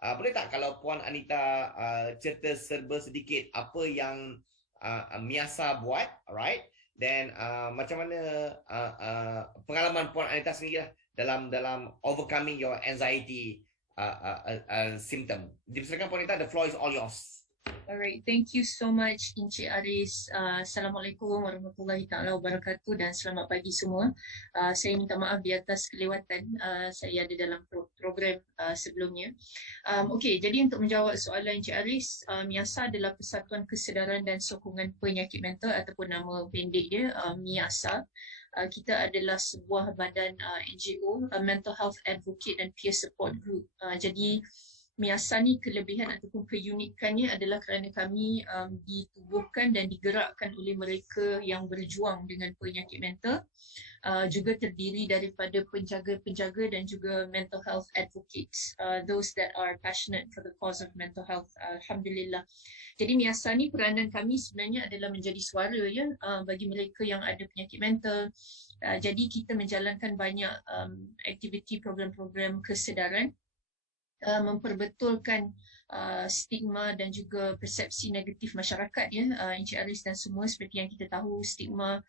Boleh tak kalau Puan Anita cerita serba sedikit apa yang Miasa buat, alright? Dan macam mana pengalaman Puan Anita sendiri lah dalam overcoming your anxiety symptom. Dipersilakan Puan Anita, the floor is all yours. Alright, thank you so much Encik Aris. Assalamualaikum warahmatullahi taala wabarakatuh dan selamat pagi semua. Saya minta maaf di atas kelewatan saya ada dalam program sebelumnya. Okey, jadi untuk menjawab soalan Encik Aris, MIASA adalah Persatuan Kesedaran dan Sokongan Penyakit Mental ataupun nama pendek dia MIASA. Kita adalah sebuah badan NGO, Mental Health Advocate and Peer Support Group. Jadi MIASA ni kelebihan ataupun keunikannya adalah kerana kami ditubuhkan dan digerakkan oleh mereka yang berjuang dengan penyakit mental, juga terdiri daripada penjaga-penjaga dan juga mental health advocates, those that are passionate for the cause of mental health. Alhamdulillah. Jadi MIASA ni peranan kami sebenarnya adalah menjadi suara ya bagi mereka yang ada penyakit mental. Jadi kita menjalankan banyak aktiviti program-program kesedaran, memperbetulkan stigma dan juga persepsi negatif masyarakat ya, Encik Aris dan semua. Seperti yang kita tahu, stigma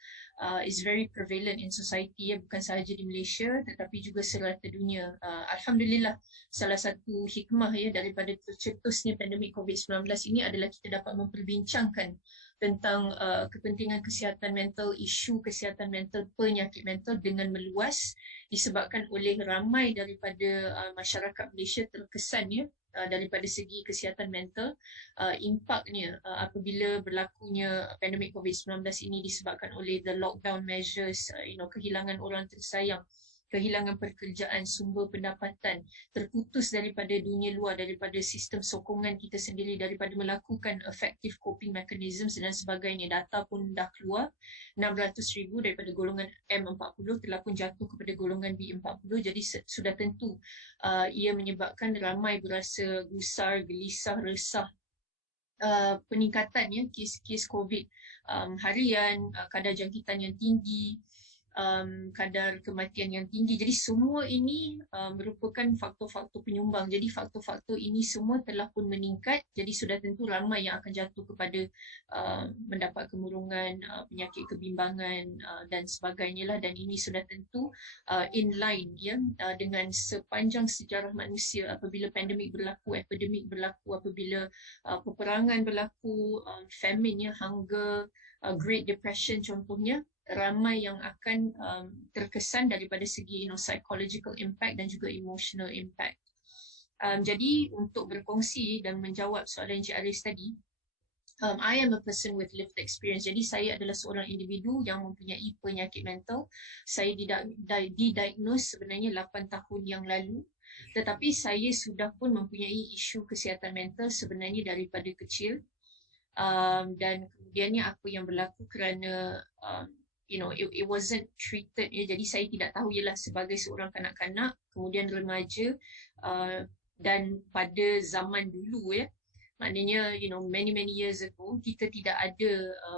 is very prevalent in society ya, bukan sahaja di Malaysia tetapi juga serata dunia. Alhamdulillah, salah satu hikmah ya daripada tercetusnya pandemik COVID-19 ini adalah kita dapat memperbincangkan tentang kepentingan kesihatan mental, isu kesihatan mental, penyakit mental dengan meluas, disebabkan oleh ramai daripada masyarakat Malaysia terkesan ya daripada segi kesihatan mental, impaknya apabila berlakunya pandemik COVID-19 ini disebabkan oleh the lockdown measures, kehilangan orang tersayang, kehilangan pekerjaan, sumber pendapatan, terputus daripada dunia luar, daripada sistem sokongan kita sendiri, daripada melakukan effective coping mechanisms dan sebagainya. Data pun dah keluar, 600,000 daripada golongan M40 telah pun jatuh kepada golongan B40. Jadi sudah tentu ia menyebabkan ramai berasa gusar, gelisah, resah. Peningkatan ya kes-kes COVID harian, kadar jangkitan yang tinggi, kadar kematian yang tinggi. Jadi semua ini merupakan faktor-faktor penyumbang. Jadi faktor-faktor ini semua telah pun meningkat. Jadi sudah tentu ramai yang akan jatuh kepada mendapat kemurungan, penyakit kebimbangan dan sebagainya lah. Dan ini sudah tentu in line ya dengan sepanjang sejarah manusia. Apabila pandemik berlaku, epidemik berlaku, apabila peperangan berlaku, famine ya, hunger, Great Depression contohnya, ramai yang akan terkesan daripada segi psychological impact dan juga emotional impact. Jadi untuk berkongsi dan menjawab soalan Encik Aris tadi, I am a person with lived experience. Jadi saya adalah seorang individu yang mempunyai penyakit mental. Saya didiagnose sebenarnya 8 tahun yang lalu. Tetapi saya sudah pun mempunyai isu kesihatan mental sebenarnya daripada kecil. Dan kemudiannya apa yang berlaku kerana it wasn't treated ya. Jadi saya tidak tahu ialah sebagai seorang kanak-kanak, kemudian remaja, dan pada zaman dulu ya, maknanya many years ago, kita tidak ada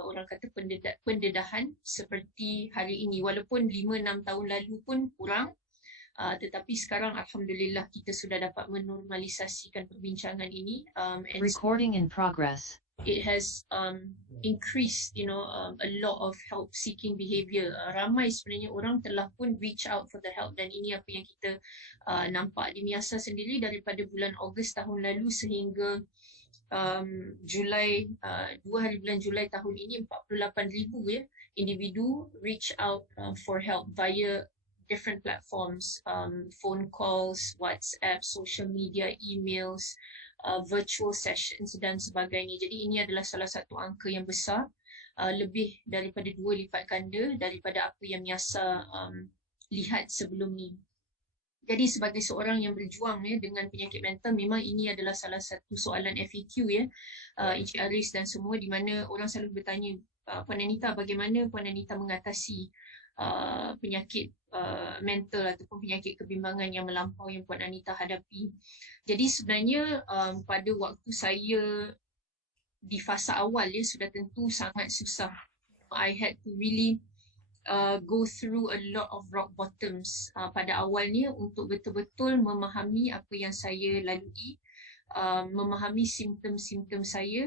orang kata pendedahan seperti hari ini. Walaupun 5-6 tahun lalu pun kurang, tetapi sekarang alhamdulillah kita sudah dapat menormalisasikan perbincangan ini. Recording in progress. It has increased a lot of help seeking behavior. Ramai sebenarnya orang telah pun reach out for the help, dan ini apa yang kita nampak di MIASA sendiri daripada bulan Ogos tahun lalu sehingga Julai, 2 hari bulan Julai tahun ini, 48,000 ya individu reach out for help via different platforms, phone calls, WhatsApp, social media, emails, virtual sessions dan sebagainya. Jadi ini adalah salah satu angka yang besar, lebih daripada 2 lipat ganda daripada apa yang MIASA lihat sebelum ni. Jadi sebagai seorang yang berjuang ya dengan penyakit mental, memang ini adalah salah satu soalan FAQ ya, Encik Aris dan semua, di mana orang selalu bertanya, Puan Anita, bagaimana Puan Anita mengatasi penyakit mental ataupun penyakit kebimbangan yang melampau yang Puan Anita hadapi. Jadi sebenarnya pada waktu saya di fasa awal ya, sudah tentu sangat susah. I had to really go through a lot of rock bottoms pada awalnya untuk betul-betul memahami apa yang saya lalui, memahami simptom-simptom saya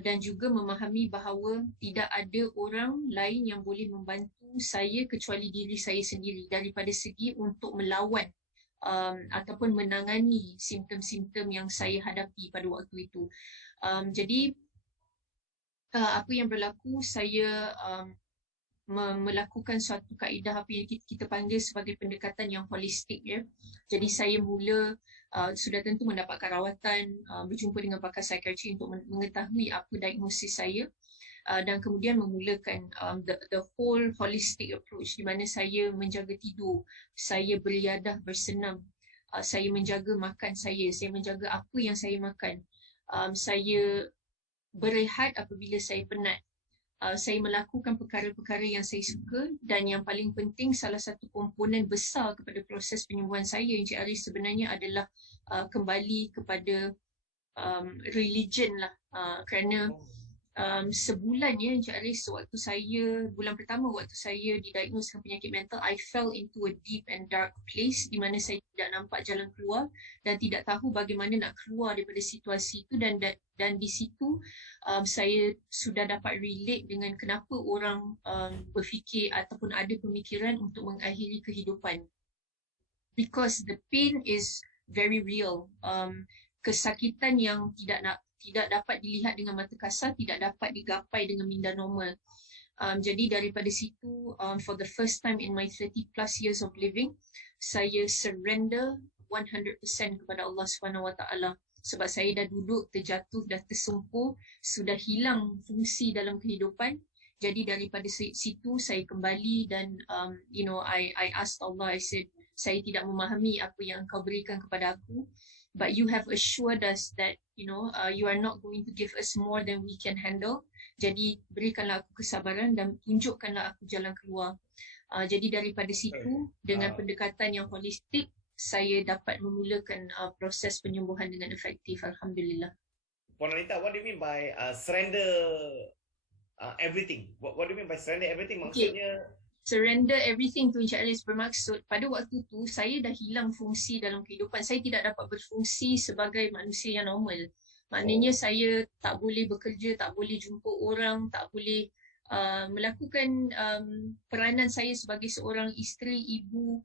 dan juga memahami bahawa tidak ada orang lain yang boleh membantu saya kecuali diri saya sendiri daripada segi untuk melawan ataupun menangani simptom-simptom yang saya hadapi pada waktu itu. Jadi apa yang berlaku, saya melakukan suatu kaedah apa yang kita panggil sebagai pendekatan yang holistik, ya. Jadi saya mula sudah tentu mendapatkan rawatan, berjumpa dengan pakar psikiatri untuk mengetahui apa diagnosis saya, dan kemudian memulakan the whole holistic approach di mana saya menjaga tidur, saya beriadah bersenam, saya menjaga makan saya menjaga apa yang saya makan, saya berehat apabila saya penat. Saya melakukan perkara-perkara yang saya suka, dan yang paling penting, salah satu komponen besar kepada proses penyembuhan saya, Encik Aris, sebenarnya adalah kembali kepada religion lah, kerana sebulan, ya, Encik Aris, bulan pertama waktu saya didiagnoskan penyakit mental, I fell into a deep and dark place di mana saya tidak nampak jalan keluar dan tidak tahu bagaimana nak keluar daripada situasi itu, dan di situ saya sudah dapat relate dengan kenapa orang berfikir ataupun ada pemikiran untuk mengakhiri kehidupan, because the pain is very real. Kesakitan yang tidak dapat dilihat dengan mata kasar, tidak dapat digapai dengan minda normal. Jadi daripada situ, for the first time in my 30 plus years of living, saya surrender 100% kepada Allah SWT. Sebab saya dah duduk, terjatuh, dah tersungkur, sudah hilang fungsi dalam kehidupan. Jadi daripada situ saya kembali dan I asked Allah, I said, saya tidak memahami apa yang Engkau berikan kepada aku, but you have assured us that you are not going to give us more than we can handle. Jadi berikanlah aku kesabaran dan tunjukkanlah aku jalan keluar. Jadi daripada situ, dengan pendekatan yang holistik, saya dapat memulakan proses penyembuhan dengan efektif, alhamdulillah. Puan Anita, what do you mean by surrender everything? What do you mean by surrender everything? Maksudnya surrender everything tu, Encik Alis, bermaksud pada waktu tu saya dah hilang fungsi dalam kehidupan. Saya tidak dapat berfungsi sebagai manusia yang normal. Maknanya saya tak boleh bekerja, tak boleh jumpa orang, tak boleh melakukan peranan saya sebagai seorang isteri, ibu,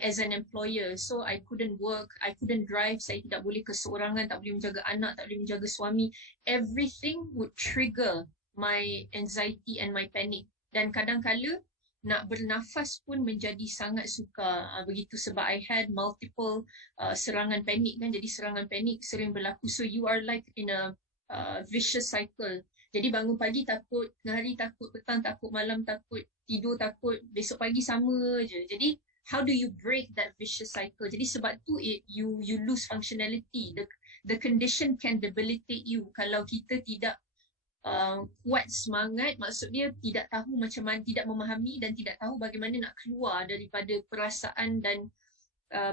as an employer. So I couldn't work, I couldn't drive, saya tidak boleh keseorangan, tak boleh menjaga anak, tak boleh menjaga suami. Everything would trigger my anxiety and my panic. Dan kadang-kala nak bernafas pun menjadi sangat sukar, begitu, sebab I had multiple serangan panik kan. Jadi serangan panik sering berlaku. So you are like in a vicious cycle. Jadi bangun pagi takut, tengah hari takut, petang takut, malam takut, tidur takut, besok pagi sama je. Jadi how do you break that vicious cycle? Jadi sebab tu you lose functionality. The condition can debilitate you kalau kita tidak kuat semangat. Maksud dia tidak tahu macam mana, tidak memahami dan tidak tahu bagaimana nak keluar daripada perasaan dan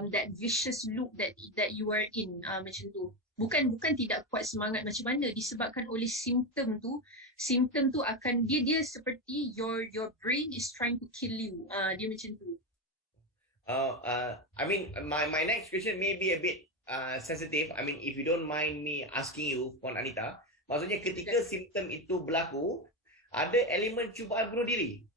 that vicious loop that you are in, macam tu. Bukan tidak kuat semangat macam mana, disebabkan oleh simptom tu. Simptom tu akan dia seperti your brain is trying to kill you. Dia macam tu. I mean, my next question may be a bit sensitive. I mean, if you don't mind me asking you, Puan Anita, maksudnya ketika simptom itu berlaku, ada elemen cubaan bunuh diri?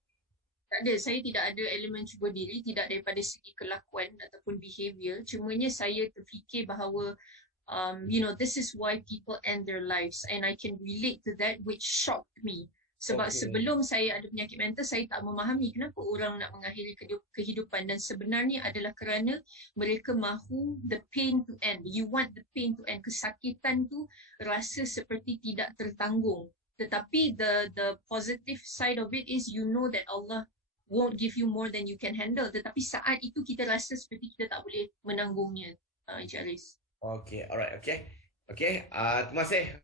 Tak ada, saya tidak ada elemen cuba diri, tidak daripada segi kelakuan ataupun behavior. Cumanya saya terfikir bahawa this is why people end their lives, and I can relate to that, which shocked me. Sebab sebelum saya ada penyakit mental, saya tak memahami kenapa orang nak mengakhiri kehidupan, dan sebenarnya adalah kerana mereka mahu the pain to end. You want the pain to end. Kesakitan tu rasa seperti tidak tertanggung. Tetapi the positive side of it is that Allah won't give you more than you can handle. Tetapi saat itu kita rasa seperti kita tak boleh menanggungnya, Encik Aris. Okay, alright, okay. Terima kasih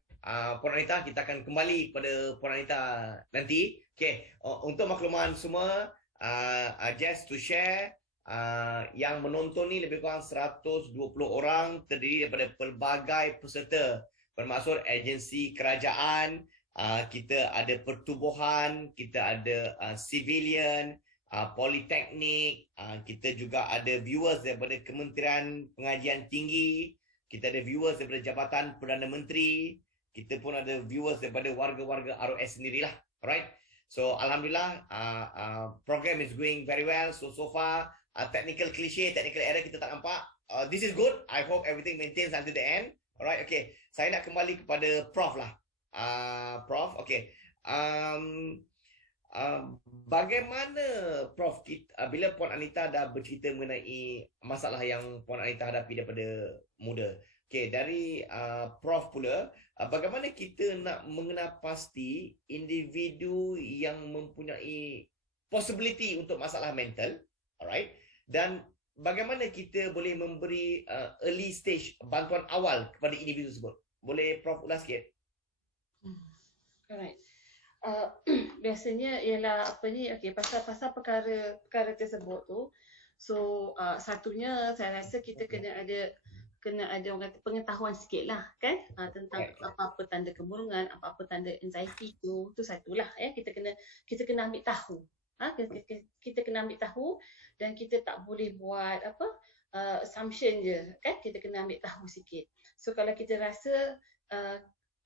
Puan Anita. Kita akan kembali kepada Puan Anita nanti. Okay, untuk makluman semua, just to share, yang menonton ni lebih kurang 120 orang, terdiri daripada pelbagai peserta, bermaksud agensi kerajaan, kita ada pertubuhan, kita ada civilian, politeknik, kita juga ada viewers daripada Kementerian Pengajian Tinggi, kita ada viewers daripada Jabatan Perdana Menteri, kita pun ada viewers daripada warga-warga ROS sendirilah. Alright. So alhamdulillah program is going very well. So far technical cliche, technical error kita tak nampak. This is good. I hope everything maintains until the end. Alright, okay. Saya nak kembali kepada Prof lah. Prof, okay. Bagaimana Prof bila Puan Anita dah bercerita mengenai masalah yang Puan Anita hadapi daripada muda. Okay, dari Prof pula, bagaimana kita nak mengenal pasti individu yang mempunyai possibility untuk masalah mental, alright, dan bagaimana kita boleh memberi early stage bantuan awal kepada individu tersebut. Boleh Prof ulas sikit? Alright. Biasanya ialah apa ni, okey, pasal perkara tersebut tu. So satunya saya rasa kita kena ada orang kata pengetahuan sikit lah kan, tentang apa-apa tanda kemurungan, apa-apa tanda anxiety tu satulah ya, kita kena ambil tahu. Kita kena ambil tahu dan kita tak boleh buat apa assumption je kan, kita kena ambil tahu sikit. So kalau kita rasa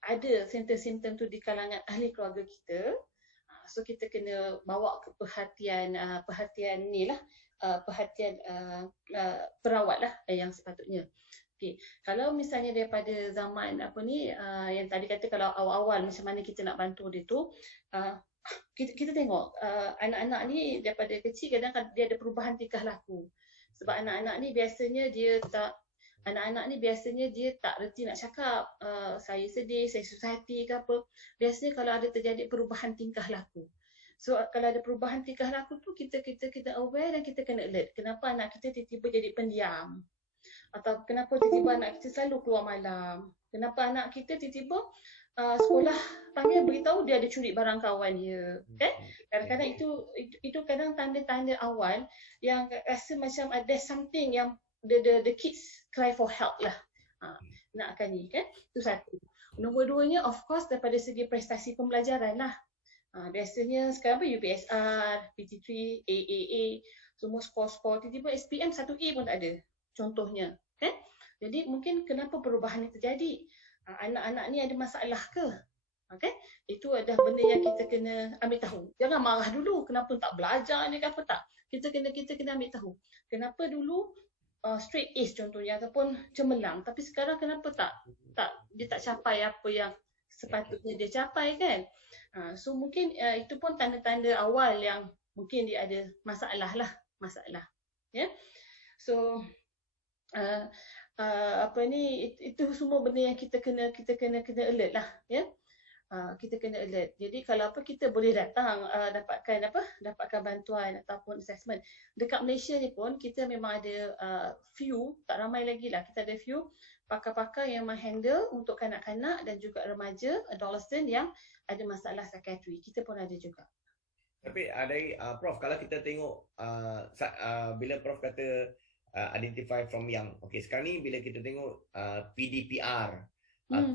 ada simptom-simptom tu di kalangan ahli keluarga kita, so kita kena bawa ke perhatian ni lah, perhatian perawat lah yang sepatutnya. Okay. Kalau misalnya daripada zaman apa ni, yang tadi kata kalau awal-awal macam mana kita nak bantu dia tu, kita tengok anak-anak ni daripada kecil kadang dia ada perubahan tingkah laku. Sebab anak-anak ni biasanya dia tak reti nak cakap saya sedih, saya susah hati ke apa. Biasanya kalau ada terjadi perubahan tingkah laku. So kalau ada perubahan tingkah laku tu kita aware dan kita kena alert. Kenapa anak kita tiba-tiba jadi pendiam? Atau kenapa tiba-tiba anak kita selalu keluar malam? Kenapa anak kita tiba-tiba sekolah panggil beritahu dia ada curi barang kawan dia, kan? Kadang-kadang itu kadang tanda-tanda awal yang rasa macam ada something yang the kids cry for help lah. Nakkan ni kan? Itu satu. Nombor duanya of course daripada segi prestasi pembelajaran lah. Biasanya sekarang apa UPSR, PT3, AAA, semua skor-skor, tiba-tiba SPM 1A pun tak ada. Contohnya, kan? Jadi mungkin kenapa perubahan ini terjadi? Anak-anak ni ada masalah ke? Okay? Itu adalah benda yang kita kena ambil tahu. Jangan marah dulu. Kenapa tak belajar ni ke apa tak? Kita kena ambil tahu. Kenapa dulu straight A's contohnya ataupun cemerlang, tapi sekarang kenapa dia tak capai apa yang sepatutnya dia capai, kan? So mungkin itu pun tanda-tanda awal yang mungkin dia ada masalah. Ya. So apa ni, itu semua benda yang kita kena alert lah, ya. Kita kena alert. Jadi kalau apa kita boleh datang dapatkan bantuan ataupun assessment. Dekat Malaysia ni pun kita memang ada few, tak ramai lagi lah, kita ada few pakar-pakar yang menghandle untuk kanak-kanak dan juga remaja, adolescent yang ada masalah psikiatri. Kita pun ada juga. Tapi dari Prof, kalau kita tengok bila Prof kata identify from young. Okay, sekarang ni bila kita tengok PDPR,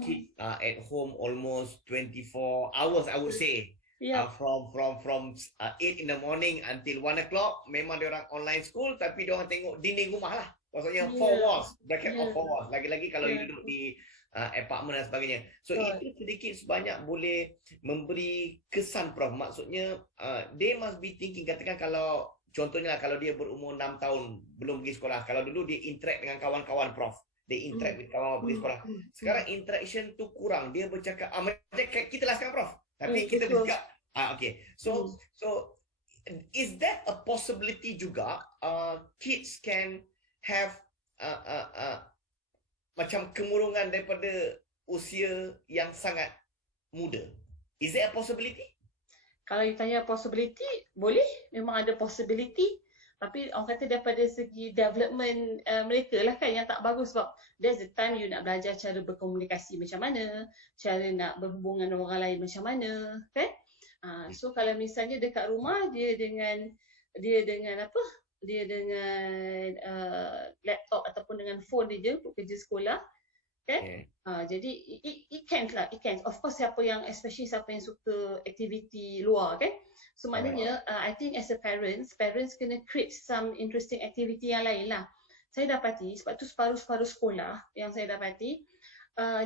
kids are at home almost 24 hours, I would say. Yeah. From 8 in the morning until 1 o'clock, memang dia orang online school, tapi dia orang tengok dinding rumah lah. Maksudnya 4 walls, bracket of 4 walls. Lagi-lagi kalau you duduk di apartment dan sebagainya. So itu sedikit sebanyak boleh memberi kesan, Prof. Maksudnya they must be thinking, katakan kalau contohnya lah, kalau dia berumur 6 tahun belum pergi sekolah, kalau dulu dia interact dengan kawan-kawan, Prof, dia interact dengan kawan pergi sekolah. Sekarang interaction tu kurang, dia bercakap macam kita lah sekarang, Prof, tapi kita bercakap okay. So is that a possibility juga kids can have macam kemurungan daripada usia yang sangat muda? Is that a possibility? Kalau ditanya possibility, boleh, memang ada possibility. Tapi orang kata daripada segi development mereka lah kan yang tak bagus, sebab there's the time you nak belajar cara berkomunikasi macam mana, cara nak berhubungan dengan orang lain macam mana, kan? So kalau misalnya dekat rumah dia dengan laptop ataupun dengan phone dia je untuk kerja sekolah, kan? Jadi it can. Of course siapa yang suka aktiviti luar, kan? So maknanya I think as a parents kena create some interesting activity yang lain lah. saya dapati, sebab tu separuh-separuh sekolah yang saya dapati,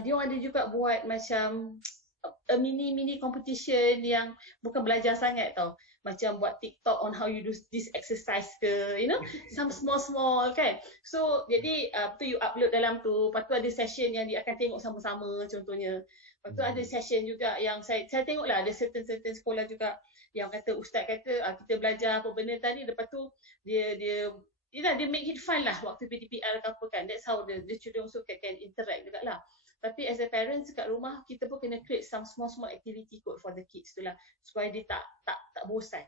dia orang ada juga buat macam a mini competition yang bukan belajar sangat tau. Macam buat TikTok on how you do this exercise ke, you know, some small kan. So jadi tu you upload dalam tu, lepas tu ada session yang dia akan tengok sama-sama contohnya. Lepas tu ada session juga yang saya tengok lah, ada certain sekolah juga yang kata ustaz kata kita belajar apa benda tadi, lepas tu dia dia make it fun lah waktu PTPR ke apa kan. That's how the children also can interact juga lah. Tapi as a parents kat rumah, kita pun kena create some small activity kot for the kids tu lah, supaya dia tak bosan,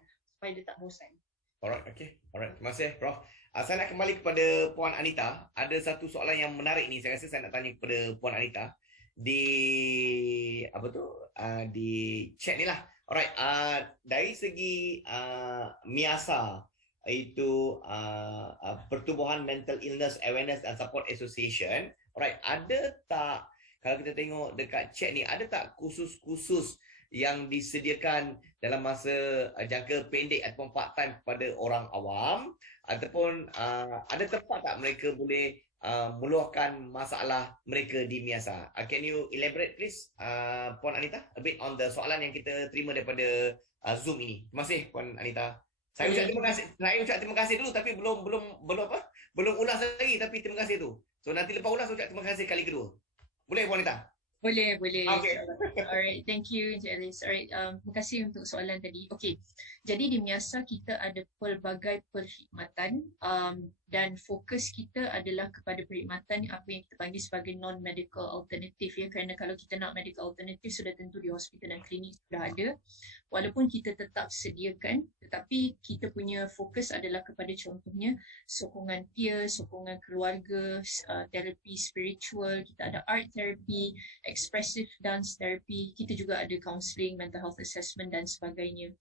Alright, okay. Alright, terima kasih Prof. Saya nak kembali kepada Puan Anita. Ada satu soalan yang menarik ni, saya rasa saya nak tanya kepada Puan Anita di di chat ni lah. Alright, dari segi MIASA, iaitu Pertubuhan Mental Illness Awareness and Support Association, alright, ada tak, kalau kita tengok dekat chat ni, ada tak kursus-kursus yang disediakan dalam masa jangka pendek ataupun part time kepada orang awam, ataupun ada tempat tak mereka boleh meluahkan masalah mereka di MIASA? Can you elaborate please, Puan Anita, a bit on the soalan yang kita terima daripada Zoom ini? Terima kasih Puan Anita. Saya ucap terima kasih dulu, tapi belum ulas lagi, tapi terima kasih tu. So nanti lepas ulas ucap terima kasih kali kedua. Boleh Puan Anita? Boleh. Okay. Alright, thank you Encik Alice. Alright, terima kasih untuk soalan tadi. Okay, jadi di MIASA kita ada pelbagai perkhidmatan dan fokus kita adalah kepada perkhidmatan apa yang kita panggil sebagai non-medical alternative ya, kerana kalau kita nak medical alternative sudah tentu di hospital dan klinik sudah ada. Walaupun kita tetap sediakan, tetapi kita punya fokus adalah kepada contohnya sokongan peer, sokongan keluarga, terapi spiritual, kita ada art therapy, expressive dance therapy, kita juga ada counselling, mental health assessment dan sebagainya.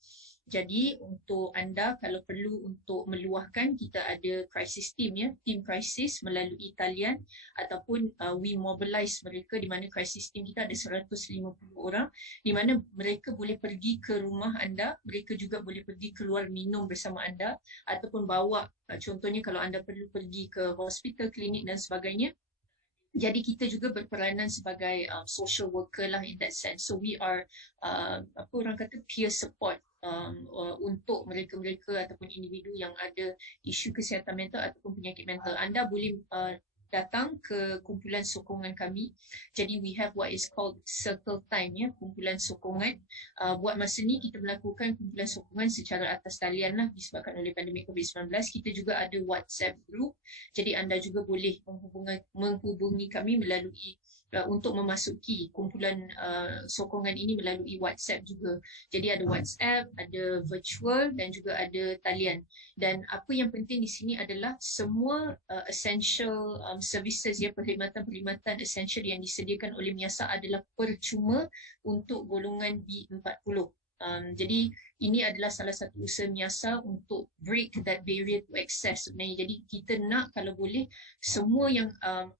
Jadi untuk anda kalau perlu untuk meluahkan, kita ada crisis team ya, team crisis melalui talian ataupun we mobilize mereka, di mana crisis team kita ada 150 orang, di mana mereka boleh pergi ke rumah anda, mereka juga boleh pergi keluar minum bersama anda ataupun bawa, contohnya kalau anda perlu pergi ke hospital, klinik dan sebagainya. Jadi kita juga berperanan sebagai social worker lah in that sense. So we are apa orang kata peer support untuk mereka-mereka ataupun individu yang ada isu kesihatan mental ataupun penyakit mental. Anda boleh datang ke kumpulan sokongan kami. Jadi we have what is called circle time ya, kumpulan sokongan. Buat masa ni kita melakukan kumpulan sokongan secara atas talian lah disebabkan oleh pandemik COVID-19. Kita juga ada WhatsApp group. Jadi anda juga boleh menghubungi kami melalui untuk memasuki kumpulan sokongan ini melalui WhatsApp juga. Jadi ada WhatsApp, ada virtual dan juga ada talian. Dan apa yang penting di sini adalah semua essential services ya, perkhidmatan-perkhidmatan essential yang disediakan oleh MIASA adalah percuma untuk golongan B40. Jadi ini adalah salah satu usaha MIASA untuk break that barrier to access sebenarnya. Jadi kita nak kalau boleh semua yang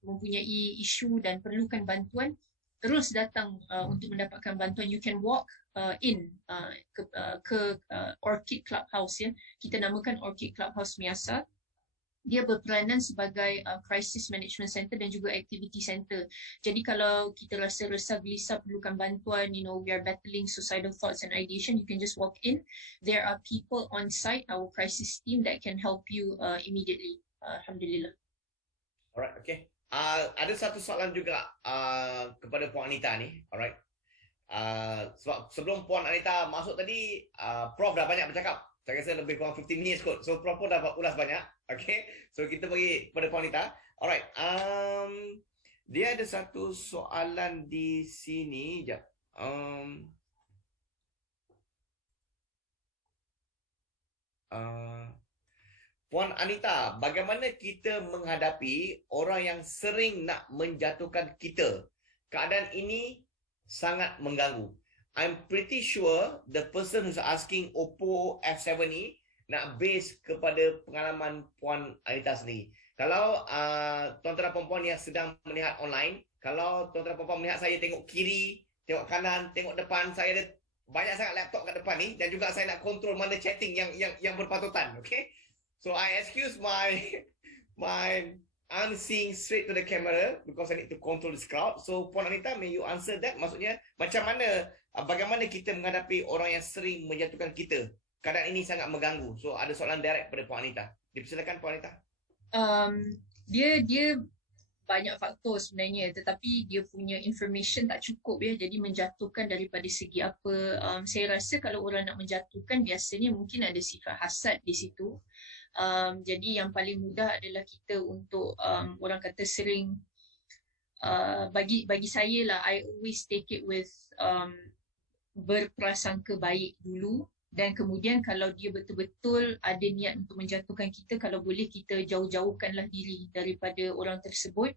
mempunyai isu dan perlukan bantuan terus datang untuk mendapatkan bantuan. You can walk in ke Orchid Clubhouse ya. Kita namakan Orchid Clubhouse MIASA. Dia berperanan sebagai crisis management center dan juga activity center. Jadi kalau kita rasa resah, gelisah, perlukan bantuan, you know, we are battling suicidal thoughts and ideation, you can just walk in. There are people on site, our crisis team, that can help you immediately. Alhamdulillah. Alright, okay. Ada satu soalan juga kepada Puan Anita ni, alright. Sebab sebelum Puan Anita masuk tadi, Prof dah banyak bercakap. Saya rasa lebih kurang 15 minutes kot. So Prof pun dapat ulas banyak. Okay. So kita bagi kepada Puan Anita. Alright. Dia ada satu soalan di sini. Sekejap. Puan Anita, bagaimana kita menghadapi orang yang sering nak menjatuhkan kita? Keadaan ini sangat mengganggu. I'm pretty sure the person who's asking Oppo F7 ni nak base kepada pengalaman Puan Anita sendiri. Kalau tuan-tuan dan puan-puan yang sedang melihat online, kalau tuan-tuan dan puan-puan melihat saya tengok kiri, tengok kanan, tengok depan, saya ada banyak sangat laptop kat depan ni dan juga saya nak kontrol mana chatting yang berpatutan, okay? So I excuse my I'm seeing straight to the camera because I need to control this crowd. So Puan Anita, may you answer that? Maksudnya macam mana, bagaimana kita menghadapi orang yang sering menjatuhkan kita? Keadaan ini sangat mengganggu. So ada soalan direct pada Puan Anita. Dipersilakan Puan Anita. Dia banyak faktor sebenarnya, tetapi dia punya information tak cukup ya, jadi menjatuhkan daripada segi apa. Saya rasa kalau orang nak menjatuhkan biasanya mungkin ada sifat hasad di situ. Jadi yang paling mudah adalah kita untuk orang kata sering bagi saya lah, I always take it with berprasangka baik dulu, dan kemudian kalau dia betul-betul ada niat untuk menjatuhkan kita, kalau boleh kita jauh-jauhkanlah diri daripada orang tersebut.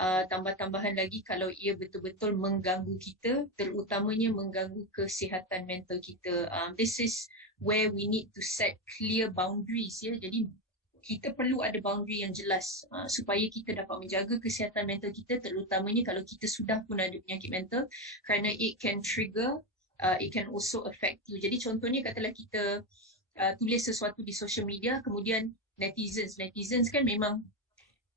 Tambah-tambahan lagi kalau ia betul-betul mengganggu kita, terutamanya mengganggu kesihatan mental kita. This is where we need to set clear boundaries ya. Jadi kita perlu ada boundary yang jelas supaya kita dapat menjaga kesihatan mental kita, terutamanya kalau kita sudah pun ada penyakit mental, kerana it can trigger, it can also affect you. Jadi contohnya katalah kita tulis sesuatu di social media, kemudian netizens kan memang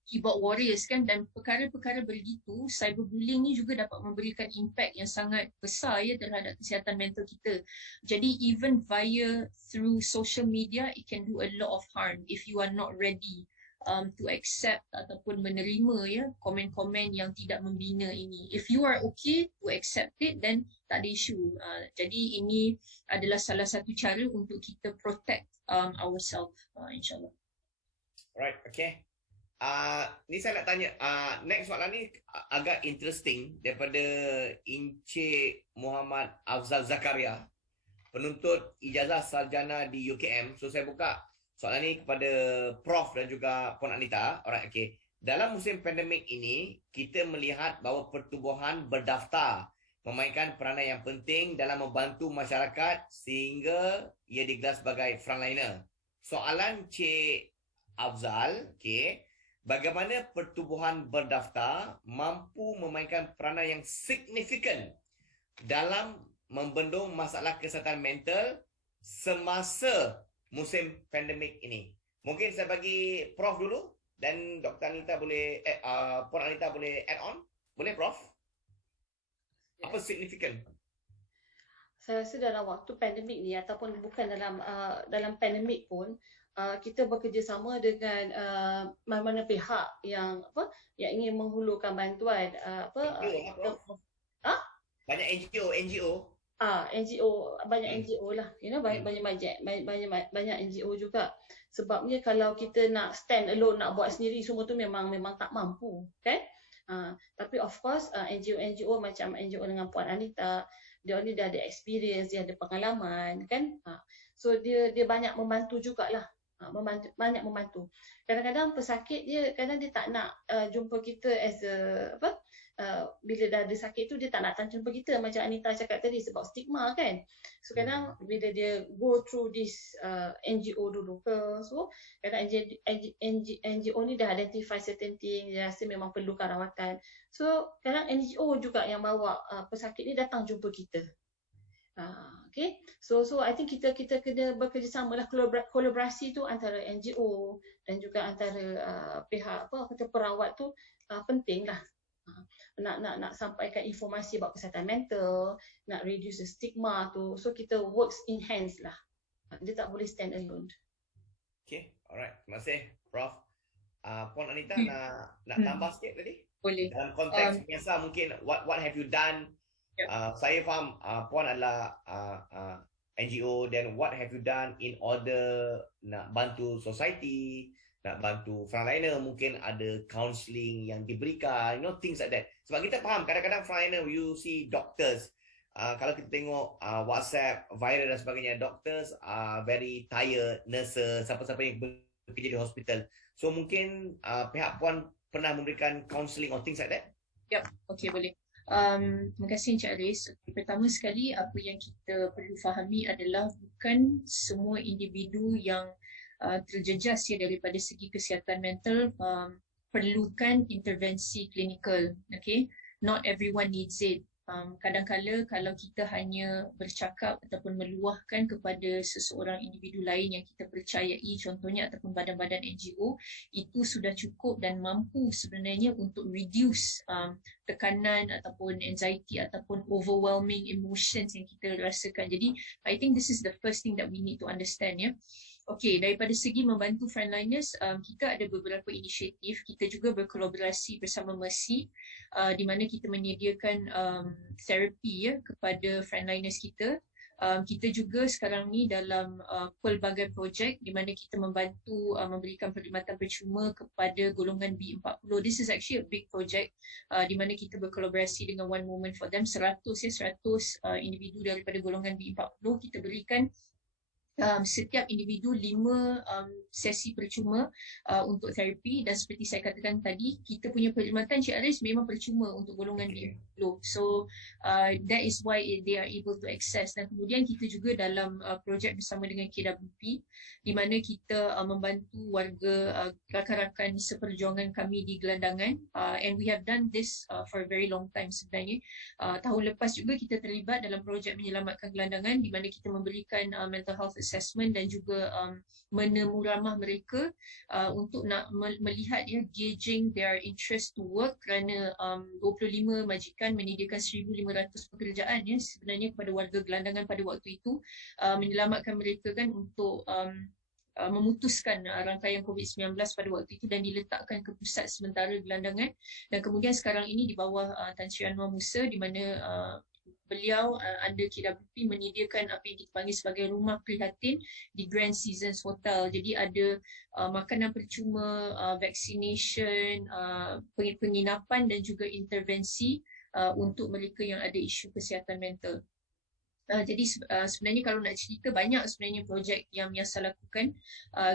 keyboard warriors kan, dan perkara-perkara begitu, cyberbullying ni juga dapat memberikan impact yang sangat besar ya terhadap kesihatan mental kita. Jadi even through social media, it can do a lot of harm if you are not ready to accept ataupun menerima ya komen-komen yang tidak membina ini. If you are okay to accept it, then tak ada isu. Jadi ini adalah salah satu cara untuk kita protect ourselves, insyaAllah. Alright, okay. Ni saya nak tanya, next soalan ni agak interesting daripada Encik Muhammad Afzal Zakaria, penuntut ijazah sarjana di UKM. So saya buka soalan ni kepada Prof dan juga Puan Anita. Alright, okay. Dalam musim pandemik ini, kita melihat bahawa pertubuhan berdaftar memainkan peranan yang penting dalam membantu masyarakat sehingga ia digelar sebagai frontliner. Soalan Cik Afzal, okay, bagaimana pertubuhan berdaftar mampu memainkan peranan yang signifikan dalam membendung masalah kesihatan mental semasa musim pandemik ini? Mungkin saya bagi Prof dulu dan Dr. Anita boleh, Puan Anita boleh add on. Boleh Prof? Apa signifikan? Saya rasa dalam waktu pandemik ni ataupun bukan dalam pandemik pun, kita bekerjasama dengan mana-mana pihak yang ingin menghulurkan bantuan banyak NGO. NGO, banyak NGO lah, banyak NGO juga. Sebabnya kalau kita nak stand alone, nak buat sendiri semua tu memang tak mampu, kan? Tapi of course NGO macam NGO dengan Puan Anita, dia ni dah ada experience, dia ada pengalaman, kan? So dia banyak membantu jugalah. Banyak membantu. Kadang-kadang pesakit dia tak nak jumpa kita as bila dah ada sakit tu dia tak nak jumpa kita macam Anita cakap tadi sebab stigma kan. So kadang bila dia go through this NGO dulu ke, so kadang NGO ni dah identify certain thing, dia rasa memang perlukan rawatan. So kadang NGO juga yang bawa pesakit ni datang jumpa kita. Okay, so I think kita kena bekerjasama lah, kolaborasi tu antara NGO dan juga antara pihak perawat tu penting lah. Nak sampaikan informasi about kesihatan mental, nak reduce the stigma tu, so kita works in hands lah. Dia tak boleh stand alone. Okay, alright, terima kasih Prof. Puan Anita nak tambah sikit tadi? Boleh. Dalam konteks biasa mungkin what have you done? Saya faham Puan adalah NGO, then what have you done in order nak bantu society, nak bantu frontliner, mungkin ada counselling yang diberikan, things like that. Sebab kita faham kadang-kadang frontliner you see doctors, kalau kita tengok WhatsApp viral dan sebagainya, doctors are very tired, nurses, siapa-siapa yang bekerja di hospital. So mungkin pihak Puan pernah memberikan counselling or things like that? Yep, okay, boleh. Terima kasih Encik Aris. Pertama sekali, apa yang kita perlu fahami adalah bukan semua individu yang terjejas ya daripada segi kesihatan mental perlukan intervensi klinikal. Okay, not everyone needs it. Kadang-kala kalau kita hanya bercakap ataupun meluahkan kepada seseorang individu lain yang kita percayai, contohnya ataupun badan-badan NGO, itu sudah cukup dan mampu sebenarnya untuk reduce tekanan ataupun anxiety ataupun overwhelming emotions yang kita rasakan. Jadi I think this is the first thing that we need to understand, ya. Okey, daripada segi membantu frontliners, kita ada beberapa inisiatif. Kita juga berkolaborasi bersama Mercy, di mana kita menyediakan terapi, ya, kepada frontliners kita. Kita juga sekarang ni dalam pelbagai projek di mana kita membantu memberikan perkhidmatan percuma kepada golongan B40. This is actually a big project di mana kita berkolaborasi dengan One Moment for Them. 100 individu daripada golongan B40 kita berikan setiap individu 5 sesi percuma untuk terapi, dan seperti saya katakan tadi, kita punya perkhidmatan Cik Aris memang percuma untuk golongan B40. So that is why they are able to access. Dan kemudian kita juga dalam projek bersama dengan KWP di mana kita membantu warga rakan-rakan seperjuangan kami di gelandangan, and we have done this for a very long time sebenarnya. Tahun lepas juga kita terlibat dalam projek menyelamatkan gelandangan di mana kita memberikan mental health assessment dan juga menemu ramah mereka untuk nak melihat, ya, gauging their interest to work, kerana 25 majikan menyediakan 1,500 pekerjaan, ya, sebenarnya kepada warga gelandangan pada waktu itu, menyelamatkan mereka kan untuk memutuskan rangkaian COVID-19 pada waktu itu dan diletakkan ke pusat sementara gelandangan. Dan kemudian sekarang ini di bawah Tan Sri Anwar Musa, di mana beliau under KWP menyediakan apa yang kita panggil sebagai rumah prihatin di Grand Seasons Hotel. Jadi ada makanan percuma, vaccination, penginapan dan juga intervensi untuk mereka yang ada isu kesihatan mental. Jadi sebenarnya kalau nak cerita, banyak sebenarnya projek yang Miasa lakukan.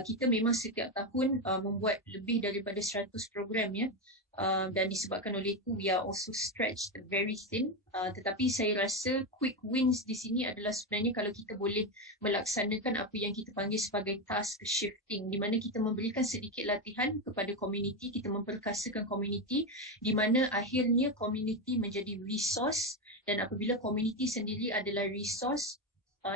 Kita memang setiap tahun membuat lebih daripada 100 program, ya. Dan disebabkan oleh itu we are also stretched very thin, tetapi saya rasa quick wins di sini adalah sebenarnya kalau kita boleh melaksanakan apa yang kita panggil sebagai task shifting, di mana kita memberikan sedikit latihan kepada community, kita memperkasakan community, di mana akhirnya community menjadi resource, dan apabila community sendiri adalah resource,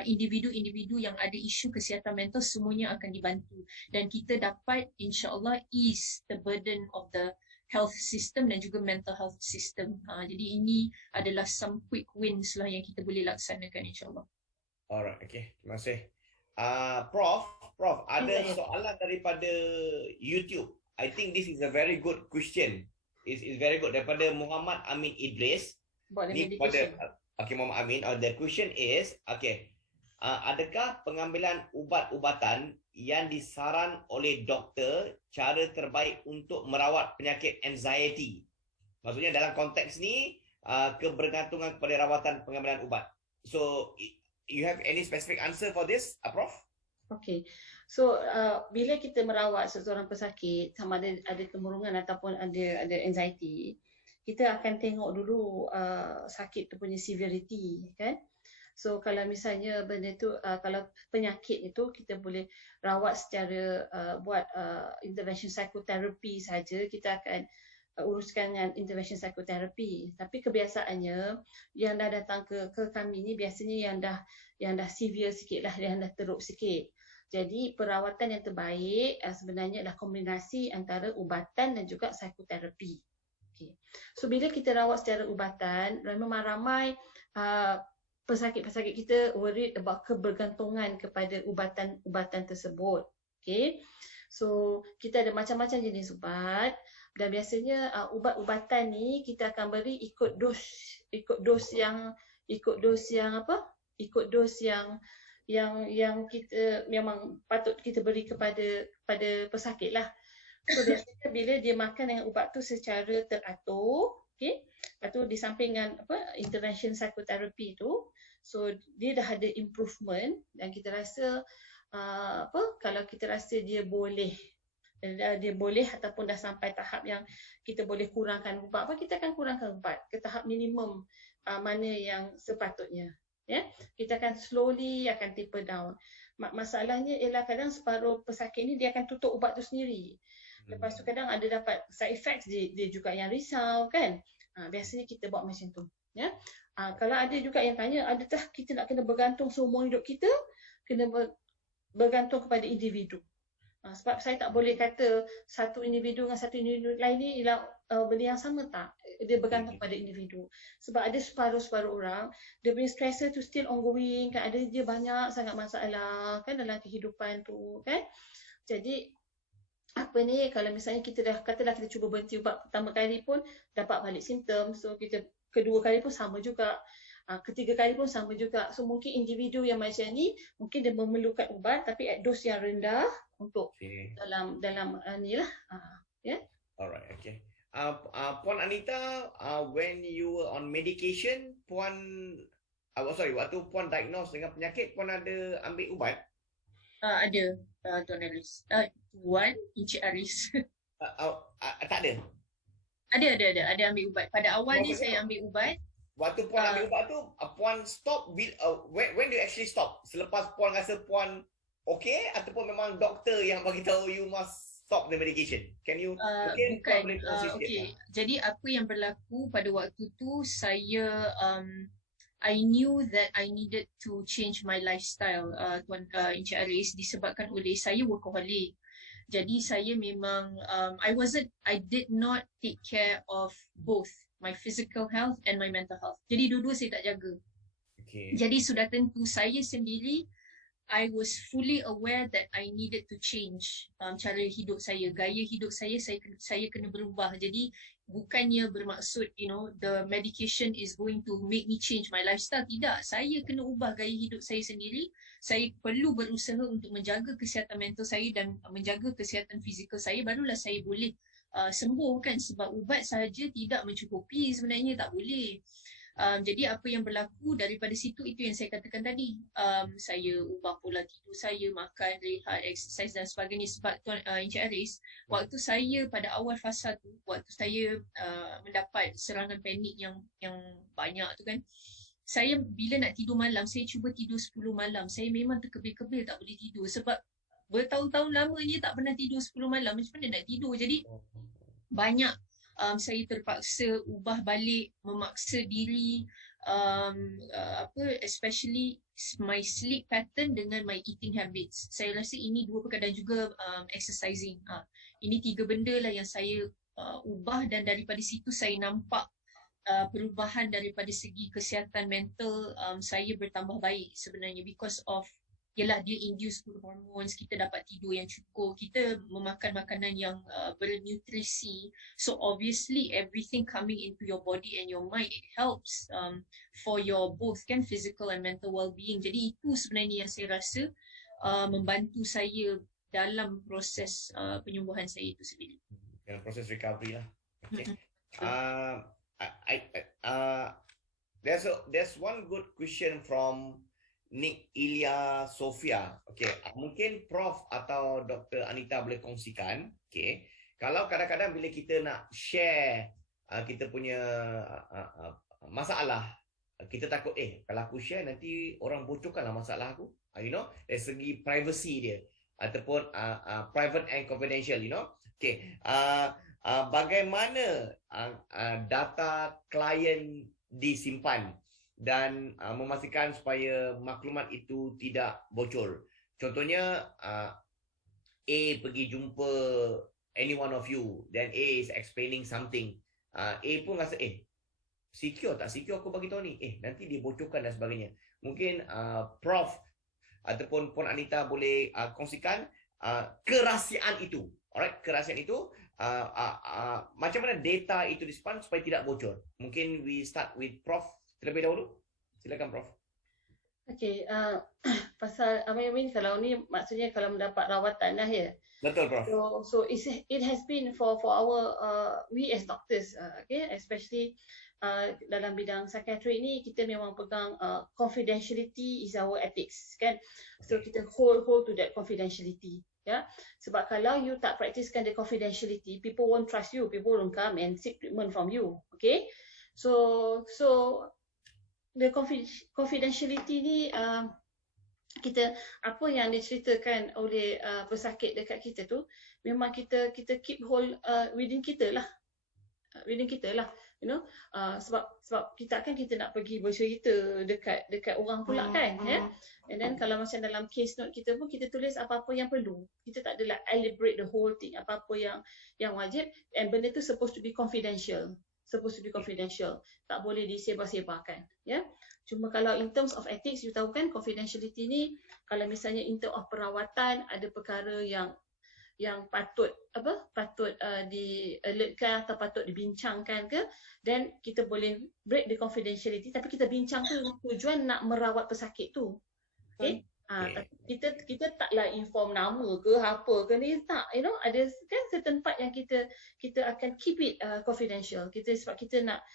individu-individu yang ada isu kesihatan mental semuanya akan dibantu, dan kita dapat insya-Allah ease the burden of the health system dan juga mental health system. Jadi ini adalah some quick wins lah yang kita boleh laksanakan, insyaAllah. Alright, okay. Terima kasih. Prof, ada soalan daripada YouTube. I think this is a very good question. It's very good. Daripada Muhammad Amin Idris. Ni pada Muhammad Amin. The question is, adakah pengambilan ubat-ubatan yang disaran oleh doktor cara terbaik untuk merawat penyakit anxiety? Maksudnya dalam konteks ni kebergantungan kepada rawatan pengambilan ubat. So you have any specific answer for this, Prof? Okay. So bila kita merawat seseorang pesakit, sama ada kemurungan ataupun ada anxiety, kita akan tengok dulu sakit tu punya severity, kan? So kalau misalnya benda tu, kalau penyakit itu kita boleh rawat secara buat intervention psychotherapy saja, kita akan uruskan dengan intervention psychotherapy. Tapi kebiasaannya yang dah datang ke kami ni biasanya yang dah severe sikit lah, yang dah teruk sikit. Jadi perawatan yang terbaik sebenarnya adalah kombinasi antara ubatan dan juga psikoterapi. Okay. So bila kita rawat secara ubatan, memang ramai pesakit-pesakit kita worried about kebergantungan kepada ubatan-ubatan tersebut. Okay. So kita ada macam-macam jenis ubat, dan biasanya ubat-ubatan ni kita akan beri ikut dos yang kita memang patut kita beri kepada pesakit lah. So biasanya bila dia makan dengan ubat tu secara teratur, okay, lepas tu di samping dengan intervention psychotherapy tu, so dia dah ada improvement, dan kita rasa kalau kita rasa dia boleh ataupun dah sampai tahap yang kita boleh kurangkan ubat, kita akan kurangkan ubat ke tahap minimum mana yang sepatutnya, ya. Kita akan slowly akan taper down. Masalahnya ialah kadang separuh pesakit ni dia akan tutup ubat tu sendiri. Lepas tu kadang ada dapat side effects, dia juga yang risau, kan. Biasanya kita buat macam tu. Ya. Kalau ada juga yang tanya, adakah kita nak kena bergantung seumur hidup kita? Kena bergantung kepada individu. Sebab saya tak boleh kata satu individu dengan satu individu lain ni ialah benda yang sama, tak. Dia bergantung pada individu. Sebab ada separuh-separuh orang, dia punya stressor tu still ongoing, kan, ada dia banyak sangat masalah kan dalam kehidupan tu, kan. Jadi apa ni, kalau misalnya kita katalah kita cuba berhenti ubat pertama kali pun dapat balik simptom, so kita kedua kali pun sama juga, ketiga kali pun sama juga. So mungkin individu yang macam ni mungkin dia memerlukan ubat tapi at dose yang rendah untuk dalam ni lah. Alright, okay. Puan Anita, when you were on medication, waktu Puan diagnose dengan penyakit, Puan ada ambil ubat? Ada, Tuan Aris. Tuan Encik Aris. Tak ada? Ada ambil ubat. Pada awal ni saya ambil ubat. Waktu Puan ambil ubat tu, Puan stop, when do you actually stop? Selepas Puan rasa Puan okay, ataupun memang doktor yang bagi tahu you must stop the medication? Can you bukan. Okay. Jadi apa yang berlaku pada waktu tu, saya I knew that I needed to change my lifestyle, Tuan Encik Aris, disebabkan oleh saya workaholic. Jadi saya memang I did not take care of both my physical health and my mental health. Jadi dua-dua saya tak jaga. Okay. Jadi sudah tentu saya sendiri, I was fully aware that I needed to change cara hidup saya, gaya hidup saya kena berubah. Jadi bukannya bermaksud the medication is going to make me change my lifestyle. Tidak, saya kena ubah gaya hidup saya sendiri. Saya perlu berusaha untuk menjaga kesihatan mental saya dan menjaga kesihatan fizikal saya, barulah saya boleh sembuh, kan. Sebab ubat sahaja tidak mencukupi sebenarnya, tak boleh. Jadi apa yang berlaku daripada situ, itu yang saya katakan tadi. Saya ubah pola tidur saya, makan, rehat, exercise dan sebagainya. Sebab Tuan Encik Aris, waktu saya pada awal fasa tu, waktu saya mendapat serangan panik yang banyak tu, kan, saya bila nak tidur malam, saya cuba tidur 10 malam. Saya memang terkebil-kebil tak boleh tidur. Sebab bertahun-tahun lamanya tak pernah tidur 10 malam. Macam mana nak tidur? Jadi banyak saya terpaksa ubah balik, memaksa diri, especially my sleep pattern dengan my eating habits. Saya rasa ini dua perkara, dan juga exercising. Ini tiga benda lah yang saya ubah, dan daripada situ saya nampak perubahan daripada segi kesihatan mental saya bertambah baik sebenarnya, because of ialah dia induce good hormones, kita dapat tidur yang cukup, kita memakan makanan yang bernutrisi. So obviously everything coming into your body and your mind, it helps for your both, kan, physical and mental well-being. Jadi itu sebenarnya yang saya rasa membantu saya dalam proses penyembuhan saya itu sendiri. Dalam proses recovery lah. Okay. There's one good question from Nick Ilya Sofia. Okay, mungkin Prof atau Dr. Anita boleh kongsikan. Okay, kalau kadang-kadang bila kita nak share kita punya masalah, kita takut kalau aku share nanti orang bocorkanlah masalah aku. Dari segi privacy dia ataupun private and confidential. Okay, bagaimana data klien disimpan dan memastikan supaya maklumat itu tidak bocor. Contohnya A pergi jumpa any one of you, then A is explaining something. A pun rasa secure tak secure aku bagi tahu ni, nanti dia bocorkan dan sebagainya. Mungkin Prof ataupun Puan Anita boleh kongsikan kerahsiaan itu. Alright, kerahsiaan itu macam mana data itu disimpan supaya tidak bocor. Mungkin we start with Prof terlebih dahulu. Silakan Prof. Okey, pasal kalau ni maksudnya kalau mendapat rawatan lah, ya. Betul Prof. So it has been for our we as doctors, especially dalam bidang psikiatri ni, kita memang pegang confidentiality is our ethics, kan. So kita hold to that confidentiality, ya. Sebab kalau you tak practicekan the confidentiality, people won't trust you, people won't come and seek treatment from you. Okay, so the confidentiality ni kita, apa yang diceritakan oleh pesakit dekat kita tu, memang kita keep hold within kita lah. sebab kita nak pergi bercerita dekat orang pula kan, ya. And then kalau macam dalam case note kita pun kita tulis apa-apa yang perlu. Kita tak adalah elaborate the whole thing, apa-apa yang wajib, and benda tu supposed to be confidential. Tak boleh disebar-sebarkan, ya. Cuma kalau in terms of ethics, you tahu kan confidentiality ni, kalau misalnya in terms of perawatan ada perkara yang patut di alertkan atau patut dibincangkan ke, then kita boleh break the confidentiality, tapi kita bincang tu tujuan nak merawat pesakit tu. Okay? Tapi kita taklah inform nama ke apa ke ni, tak, ada kan certain part yang kita akan keep it confidential. Sebab kita nak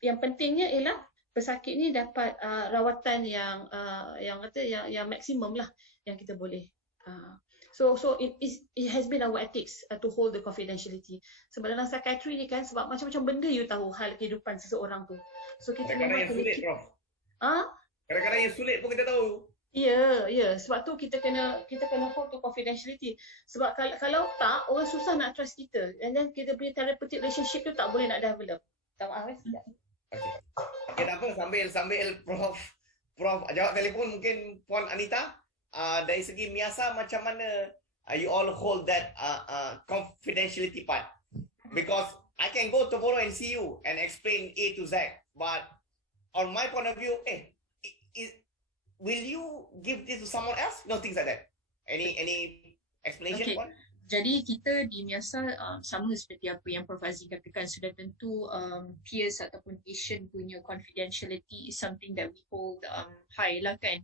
yang pentingnya ialah pesakit ni dapat rawatan yang maksimum lah yang kita boleh. So it has been our ethics to hold the confidentiality. Sebab dalam psychiatry ni kan, sebab macam-macam benda you tahu hal kehidupan seseorang tu. So kita kadang-kadang yang sulit, Prof. Kadang-kadang yang sulit pun kita tahu. Ya. Sebab tu kita kena hold to confidentiality. Sebab kalau tak, orang susah nak trust kita. And then kita punya therapeutic relationship tu tak boleh nak develop. Tak maaf sekejap. Okay, tak apa. Sambil Prof jawab telefon, mungkin Puan Anita, dari segi Miasa, macam mana you all hold that confidentiality part? Because I can go tomorrow and see you and explain A to Z, but on my point of view, will you give this to someone else? No, things like that. Any explanation? Okay. Jadi kita di Miasa sama seperti apa yang Prof Azli katakan, sudah tentu peers ataupun patient punya confidentiality is something that we hold high lah kan.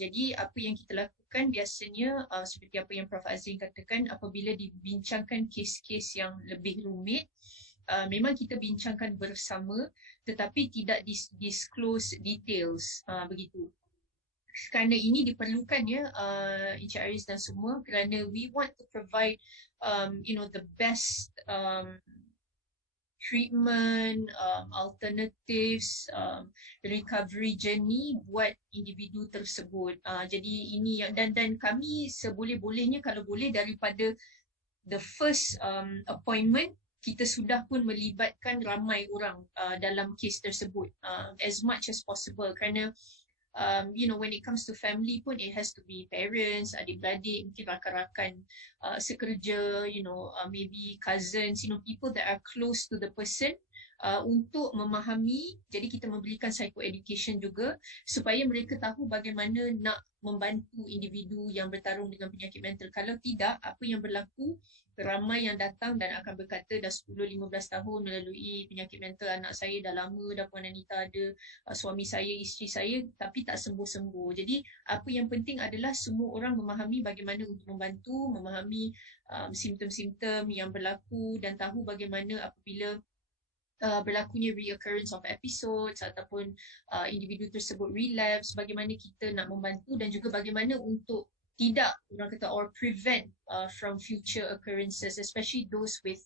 Jadi apa yang kita lakukan biasanya seperti apa yang Prof Azli katakan, apabila dibincangkan kes-kes yang lebih rumit, memang kita bincangkan bersama tetapi tidak disclose details, begitu. Kerana ini diperlukan ya, Encik Aris dan semua, kerana we want to provide the best treatment, alternatives, recovery journey buat individu tersebut. Jadi ini dan kami seboleh-bolehnya, kalau boleh daripada the first appointment, kita sudah pun melibatkan ramai orang dalam kes tersebut, as much as possible, kerana when it comes to family pun, it has to be parents, adik-beradik, mungkin rakan-rakan sekerja, maybe cousins, people that are close to the person, untuk memahami. Jadi kita memberikan psychoeducation juga supaya mereka tahu bagaimana nak membantu individu yang bertarung dengan penyakit mental. Kalau tidak, apa yang berlaku, ramai yang datang dan akan berkata dah 10-15 tahun melalui penyakit mental, anak saya dah lama dah Puan Anita ada, suami saya, isteri saya, tapi tak sembuh-sembuh. Jadi apa yang penting adalah semua orang memahami bagaimana untuk membantu, memahami simptom-simptom yang berlaku dan tahu bagaimana apabila berlakunya reoccurrence of episodes ataupun individu tersebut relapse, bagaimana kita nak membantu dan juga bagaimana untuk tidak, orang kata, or prevent from future occurrences, especially those with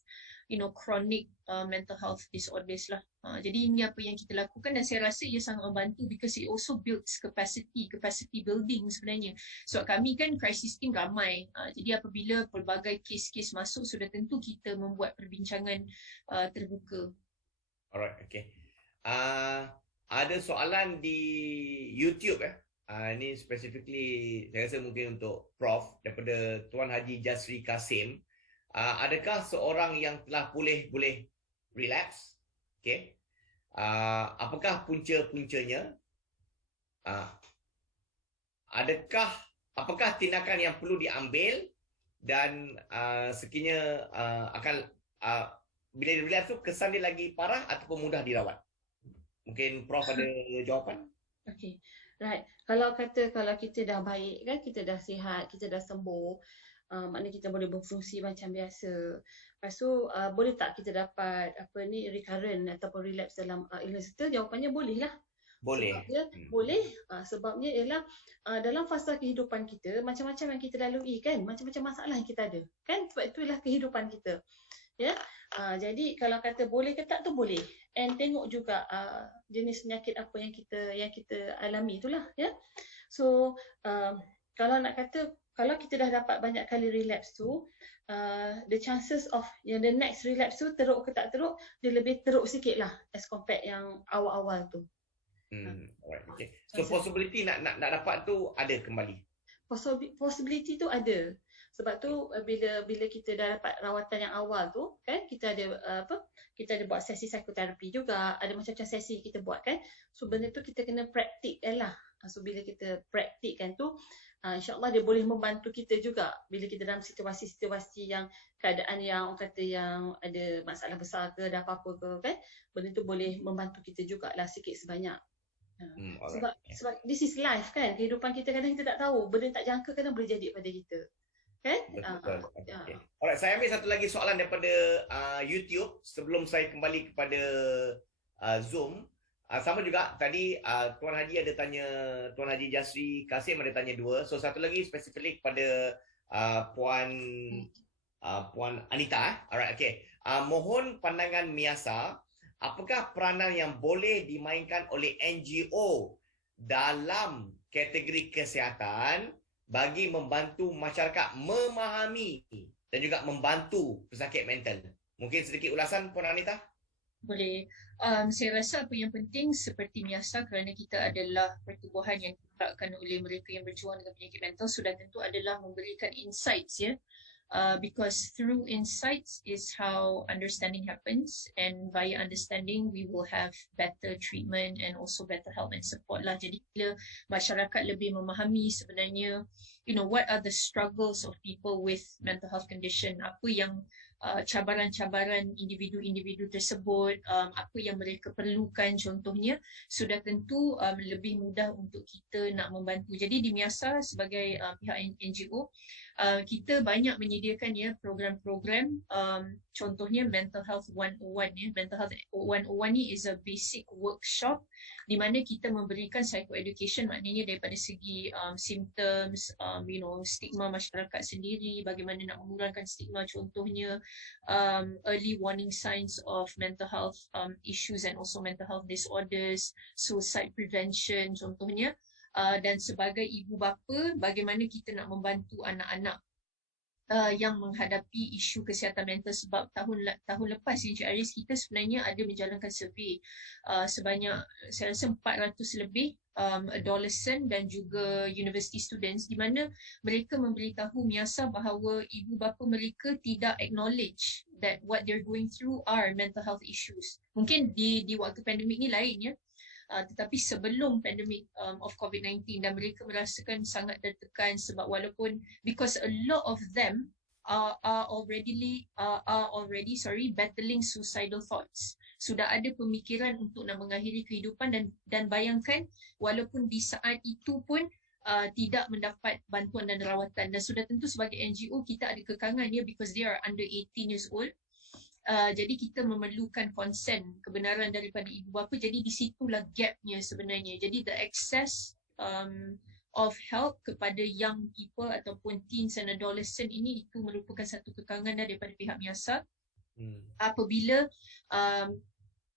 chronic mental health disorders lah. Jadi ini apa yang kita lakukan dan saya rasa ia sangat membantu because it also builds capacity building sebenarnya. So kami kan crisis team ramai. Jadi apabila pelbagai kes-kes masuk, sudah tentu kita membuat perbincangan terbuka. Alright, okay. Ada soalan di YouTube ini specifically saya rasa mungkin untuk Prof daripada Tuan Haji Jasri Kasim. Adakah seorang yang telah pulih boleh relapse? Okay. Apakah punca-puncanya? Apakah tindakan yang perlu diambil dan sekiranya akan bila relapse tu kesan dia lagi parah ataupun mudah dirawat? Mungkin Prof ada jawapan? Okay. Right. Kalau kita dah baik kan, kita dah sihat, kita dah sembuh, maknanya kita boleh berfungsi macam biasa. Lepas tu boleh tak kita dapat recurrent ataupun relapse dalam illness kita? Jawapannya boleh lah. Boleh. Boleh. Sebabnya ialah dalam fasa kehidupan kita, macam-macam yang kita lalui kan, macam-macam masalah yang kita ada kan, sebab itulah kehidupan kita. Ya. Jadi kalau kata boleh ke tak, tu boleh. And tengok juga jenis penyakit apa yang kita alami itulah, ya. So kalau nak kata kalau kita dah dapat banyak kali relapse tu, the chances of yang the next relapse tu teruk ke tak teruk, dia lebih teruk sikit lah as compared yang awal-awal tu. Alright, okay. So possibility nak dapat tu ada kembali. Possibility tu ada. Sebab tu bila kita dah dapat rawatan yang awal tu kan, kita ada kita ada buat sesi psikoterapi juga, ada macam-macam sesi kita buat kan. So benda tu kita kena praktik lah. So bila kita praktikkan tu, insya-Allah dia boleh membantu kita juga bila kita dalam situasi-situasi yang keadaan yang orang kata yang ada masalah besar ke, ada apa-apa ke kan, benda tu boleh membantu kita jugalah sikit sebanyak. Sebab this is life kan, kehidupan kita kadang kita tak tahu, benda tak jangka kadang boleh jadi pada kita kan. Betul. Okay. Alright, saya ambil satu lagi soalan daripada YouTube sebelum saya kembali kepada Zoom. Sama juga tadi Tuan Haji ada tanya, Tuan Haji Jasri Kasim ada tanya dua. So satu lagi spesifik kepada Puan Anita. Alright, okay. Mohon pandangan Miasa, apakah peranan yang boleh dimainkan oleh NGO dalam kategori kesihatan bagi membantu masyarakat memahami dan juga membantu pesakit mental? Mungkin sedikit ulasan Puan Anita? Boleh. Saya rasa apa yang penting seperti Miasa, kerana kita adalah pertubuhan yang digerakkan oleh mereka yang berjuang dengan penyakit mental, sudah tentu adalah memberikan insights ya. Because through insights is how understanding happens, and via understanding we will have better treatment and also better help and support lah. Jadi bila masyarakat lebih memahami sebenarnya what are the struggles of people with mental health condition, apa yang cabaran-cabaran individu-individu tersebut, apa yang mereka perlukan contohnya, sudah tentu lebih mudah untuk kita nak membantu. Jadi di Miasa sebagai pihak NGO, kita banyak menyediakan ya program-program, contohnya Mental Health 101 ya. Mental Health 101 ni is a basic workshop di mana kita memberikan psychoeducation, maknanya daripada segi symptoms, stigma masyarakat sendiri, bagaimana nak mengurangkan stigma, contohnya early warning signs of mental health issues and also mental health disorders, suicide prevention contohnya. Dan sebagai ibu bapa, bagaimana kita nak membantu anak-anak yang menghadapi isu kesihatan mental. Sebab tahun lepas Encik Aris, kita sebenarnya ada menjalankan survey sebanyak saya rasa 400 lebih adolescent dan juga university students, di mana mereka memberitahu Miasa bahawa ibu bapa mereka tidak acknowledge that what they're going through are mental health issues. Mungkin di waktu pandemik ni lain ya, tetapi sebelum pandemik of COVID-19, dan mereka merasakan sangat tertekan sebab walaupun because a lot of them are already battling suicidal thoughts. Sudah ada pemikiran untuk nak mengakhiri kehidupan, dan bayangkan walaupun di saat itu pun tidak mendapat bantuan dan rawatan. Dan sudah tentu sebagai NGO kita ada kekangan ya, because they are under 18 years old. Jadi kita memerlukan consent, kebenaran daripada ibu bapa. Jadi di situlah gapnya sebenarnya. Jadi the access of help kepada young people ataupun teens and adolescent ini, itu merupakan satu kekangan daripada pihak Miasa. Apabila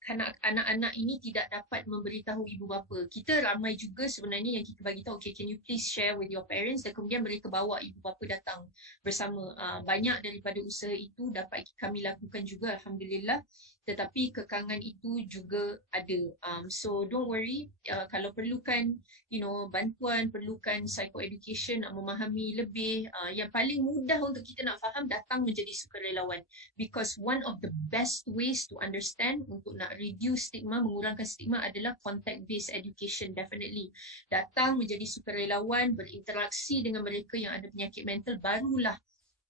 anak-anak ini tidak dapat memberitahu ibu bapa, kita ramai juga sebenarnya yang kita bagi tahu, okay, can you please share with your parents, dan kemudian mereka bawa ibu bapa datang bersama. Banyak daripada usaha itu dapat kami lakukan juga, alhamdulillah, tetapi kekangan itu juga ada. So don't worry, kalau perlukan bantuan, perlukan psychoeducation, nak memahami lebih, yang paling mudah untuk kita nak faham, datang menjadi sukarelawan. Because one of the best ways to understand, untuk nak reduce stigma, mengurangkan stigma, adalah contact based education. Definitely datang menjadi sukarelawan, berinteraksi dengan mereka yang ada penyakit mental, barulah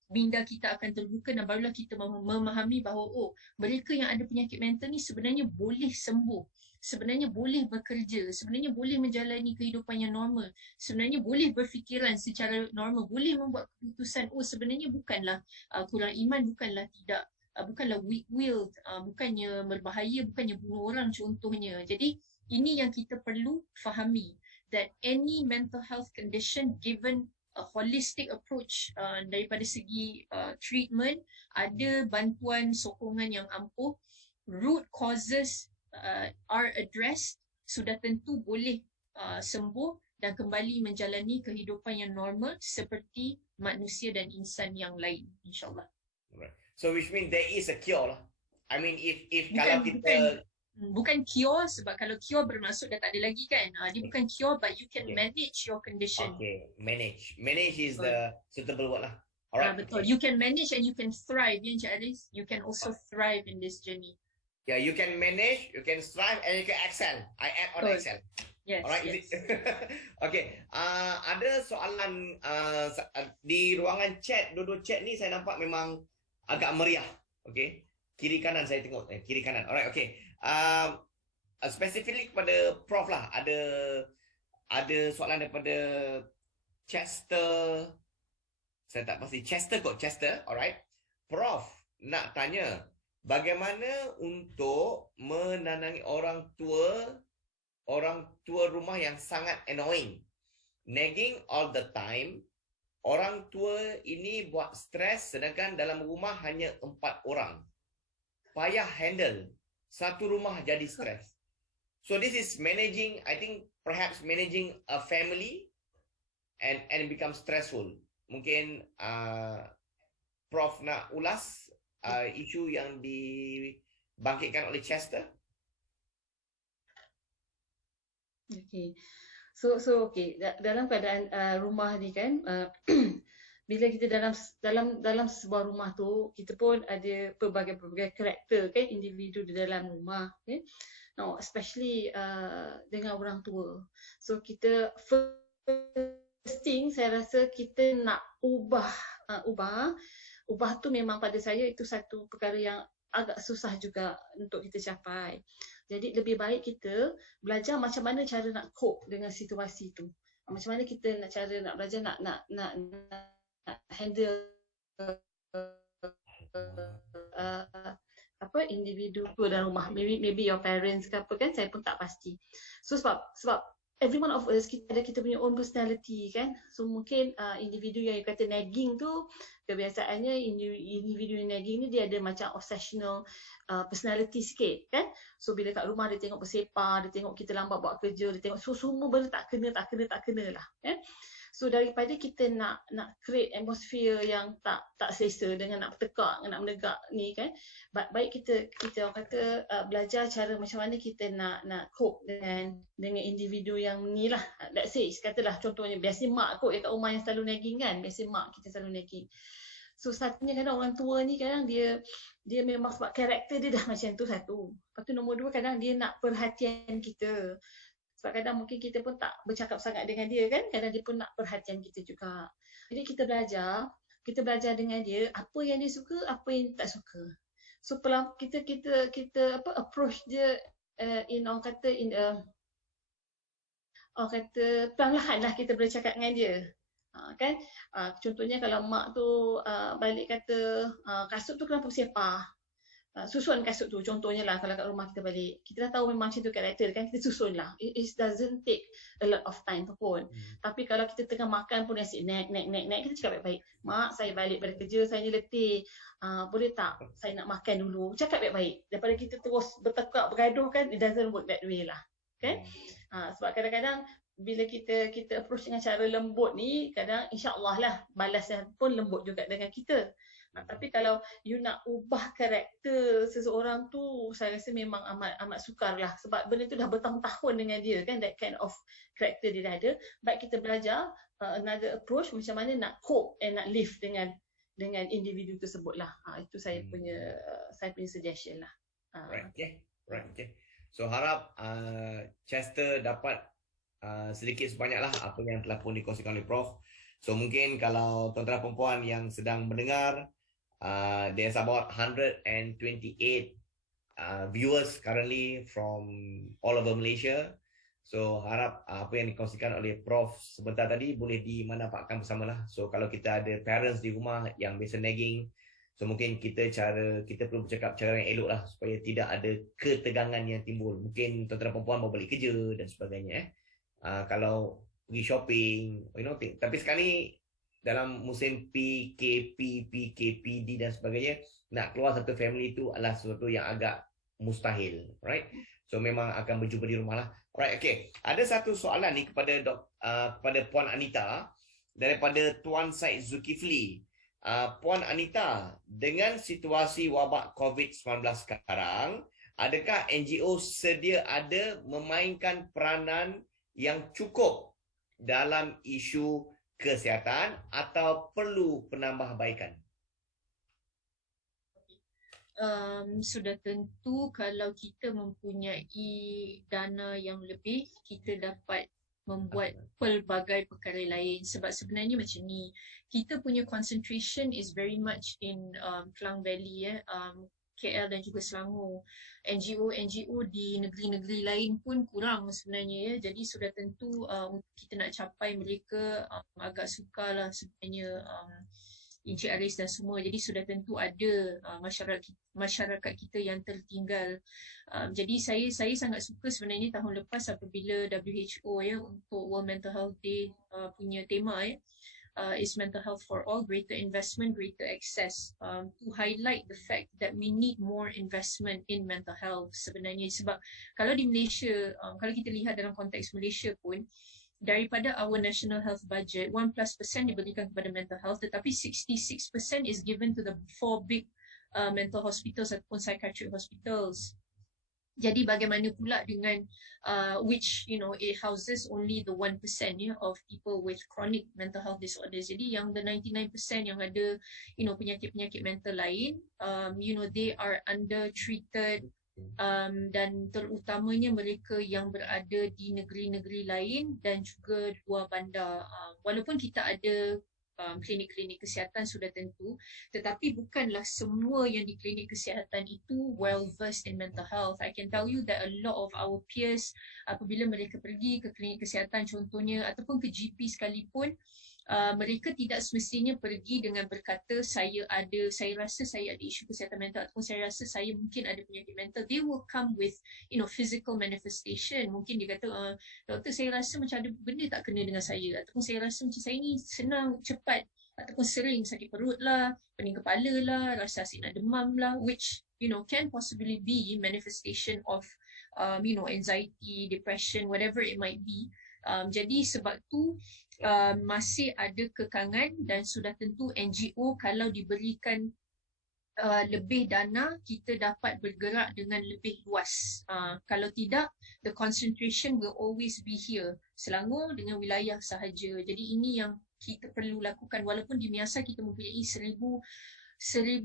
minda kita akan terbuka, dan barulah kita memahami bahawa mereka yang ada penyakit mental ni sebenarnya boleh sembuh, sebenarnya boleh bekerja, sebenarnya boleh menjalani kehidupan yang normal, sebenarnya boleh berfikiran secara normal, boleh membuat keputusan. Sebenarnya bukanlah kurang iman, bukanlah weak-willed, bukannya berbahaya, bukannya bunuh orang contohnya. Jadi ini yang kita perlu fahami, that any mental health condition, given a holistic approach daripada segi treatment, ada bantuan sokongan yang ampuh, root causes are addressed, sudah tentu boleh sembuh, dan kembali menjalani kehidupan yang normal seperti manusia dan insan yang lain, insyaAllah. Right. So which means there is a cure lah. I mean if Bukan- kalau kita Bukan cure, sebab kalau cure bermaksud dah tak ada lagi kan. Dia bukan cure, but you can Okay. manage your condition. okay, manage is the suitable word lah. Alright. Betul. You can manage and you can thrive, ya Encik Alice. You can also thrive in this journey. Yeah, you can manage, you can strive, and you can excel. I add on Betul. excel. Yes, Alright, yes. is it? Okay. Ada soalan di ruangan chat, dua-dua chat ni saya nampak memang agak meriah. Okay. Kiri kanan saya tengok. Kiri kanan. Alright, okay. Specifically kepada Prof lah. Ada soalan daripada Chester. Saya tak pasti. Chester. Alright. Prof, nak tanya. Bagaimana untuk menanangi orang tua rumah yang sangat annoying? Nagging all the time. Orang tua ini buat stres sedangkan dalam rumah hanya 4 orang. Payah handle. Satu rumah jadi stres. So this is managing, I think perhaps managing a family and become stressful. Mungkin Prof nak ulas isu yang dibangkitkan oleh Chester. Okay. So okay, dalam keadaan rumah ni kan, bila kita dalam sebuah rumah tu, kita pun ada pelbagai karakter kan, individu di dalam rumah, okay? No, especially dengan orang tua. So kita first thing saya rasa kita nak ubah tu memang pada saya itu satu perkara yang agak susah juga untuk kita capai. Jadi lebih baik kita belajar macam mana cara nak cope dengan situasi tu. Macam mana kita nak belajar nak handle individu tu dalam rumah. Maybe your parents ke apa kan, saya pun tak pasti. So sebab every one of us kita punya own personality kan. So mungkin individu yang you kata nagging tu, kebiasaannya individu yang nagging ni dia ada macam obsessional personality sikit kan. So bila kat rumah dia tengok bersepah, dia tengok kita lambat buat kerja, dia tengok semua benda tak kena lah kan. So daripada kita nak create atmosphere yang tak selesa dengan nak bertekak, nak menegak ni kan, baik kita orang kata belajar cara macam mana kita nak cope dengan individu yang ni lah. Let's say katalah contohnya biasa mak kot dekat rumah yang selalu nagging kan, biasa mak kita selalu nagging. So satunya kadang orang tua ni kadang dia memang sebab karakter dia dah macam tu satu. Lepas tu nombor dua kadang dia nak perhatian kita. Sebab kadang mungkin kita pun tak bercakap sangat dengan dia kan, kadang dia pun nak perhatian kita juga. Jadi kita belajar dengan dia apa yang dia suka, apa yang tak suka. So kita approach dia orang kata perlahan lah kita boleh cakap dengan dia. Kan contohnya kalau mak tu balik kata kasut tu kenapa bersepah, susun kasut tu contohnya lah. Kalau kat rumah kita balik, kita dah tahu memang macam tu karakter kan, kita susun lah. It doesn't take a lot of time pun. Tapi kalau kita tengah makan pun asyik naik, kita cakap baik-baik, mak saya balik pada kerja, saya ni letih, boleh tak saya nak makan dulu, cakap baik-baik daripada kita terus bertekak bergaduh kan. It doesn't work that way lah kan. Sebab kadang-kadang bila kita approach dengan cara lembut ni, kadang insya-Allah lah balasnya pun lembut juga dengan kita. Tapi kalau you nak ubah karakter seseorang tu, saya rasa memang amat sukar lah. Sebab benda tu dah bertahun-tahun dengan dia kan, that kind of karakter dia dah ada. Baik kita belajar another approach macam mana nak cope and nak live dengan individu tersebut lah. Itu saya punya suggestion lah. Right, okay. So harap Chester dapat sedikit sebanyaklah apa yang telah pun dikongsikan oleh Prof. So mungkin kalau tuan-tuan perempuan yang sedang mendengar, there's about 128 viewers currently from all over Malaysia. So harap apa yang dikongsikan oleh Prof sebentar tadi boleh dimanfaatkan bersamalah. So kalau kita ada parents di rumah yang biasa nagging, so mungkin kita perlu bercakap cara yang elok lah supaya tidak ada ketegangan yang timbul. Mungkin tuan-tuan perempuan mau balik kerja dan sebagainya. Kalau pergi shopping, tapi sekarang ni dalam musim PKPD dan sebagainya, nak keluar satu family tu adalah sesuatu yang agak mustahil, right? So memang akan berjumpa di rumah lah. Alright, okay. Ada satu soalan ni kepada Puan Anita daripada Tuan Said Zulkifli. Puan Anita, dengan situasi wabak COVID-19 sekarang, adakah NGO sedia ada memainkan peranan yang cukup dalam isu kesihatan atau perlu penambahbaikan? Sudah tentu kalau kita mempunyai dana yang lebih, kita dapat membuat pelbagai perkara lain. Sebab sebenarnya macam ni, kita punya concentration is very much in Klang Valley, KL dan juga Selangor. NGO di negeri-negeri lain pun kurang sebenarnya, ya. Jadi sudah tentu untuk kita nak capai mereka agak sukarlah sebenarnya, Encik Aris dan semua. Jadi sudah tentu ada masyarakat kita yang tertinggal. Jadi saya sangat suka sebenarnya tahun lepas apabila WHO, ya, untuk World Mental Health Day punya tema, ya, is mental health for all, greater investment, greater access, to highlight the fact that we need more investment in mental health sebenarnya. Sebab kalau di Malaysia, kalau kita lihat dalam konteks Malaysia pun, daripada our national health budget, 1+% diberikan kepada mental health, tetapi 66% is given to the 4 big mental hospitals ataupun psychiatric hospitals. Jadi bagaimana pula dengan which it houses only the 1%, ya, of people with chronic mental health disorders. Jadi yang the 99% yang ada penyakit-penyakit mental lain, they are undertreated, dan terutamanya mereka yang berada di negeri-negeri lain dan juga luar bandar. Walaupun kita ada klinik-klinik kesihatan sudah tentu, tetapi bukanlah semua yang di klinik kesihatan itu well versed in mental health. I can tell you that a lot of our peers, apabila mereka pergi ke klinik kesihatan contohnya ataupun ke GP sekalipun, mereka tidak semestinya pergi dengan berkata saya rasa saya ada isu kesihatan mental ataupun saya rasa saya mungkin ada penyakit mental. They will come with physical manifestation. Mungkin dia kata, doktor, saya rasa macam ada benda tak kena dengan saya, ataupun saya rasa macam saya ni senang cepat ataupun sering sakit perut lah, pening kepala lah, rasa asyik nak demam lah, which can possibly be manifestation of anxiety, depression, whatever it might be. Jadi sebab tu masih ada kekangan dan sudah tentu NGO kalau diberikan lebih dana, kita dapat bergerak dengan lebih luas. Kalau tidak, the concentration will always be here, Selangor dengan wilayah sahaja. Jadi ini yang kita perlu lakukan. Walaupun di Miasa kita mempunyai 1,050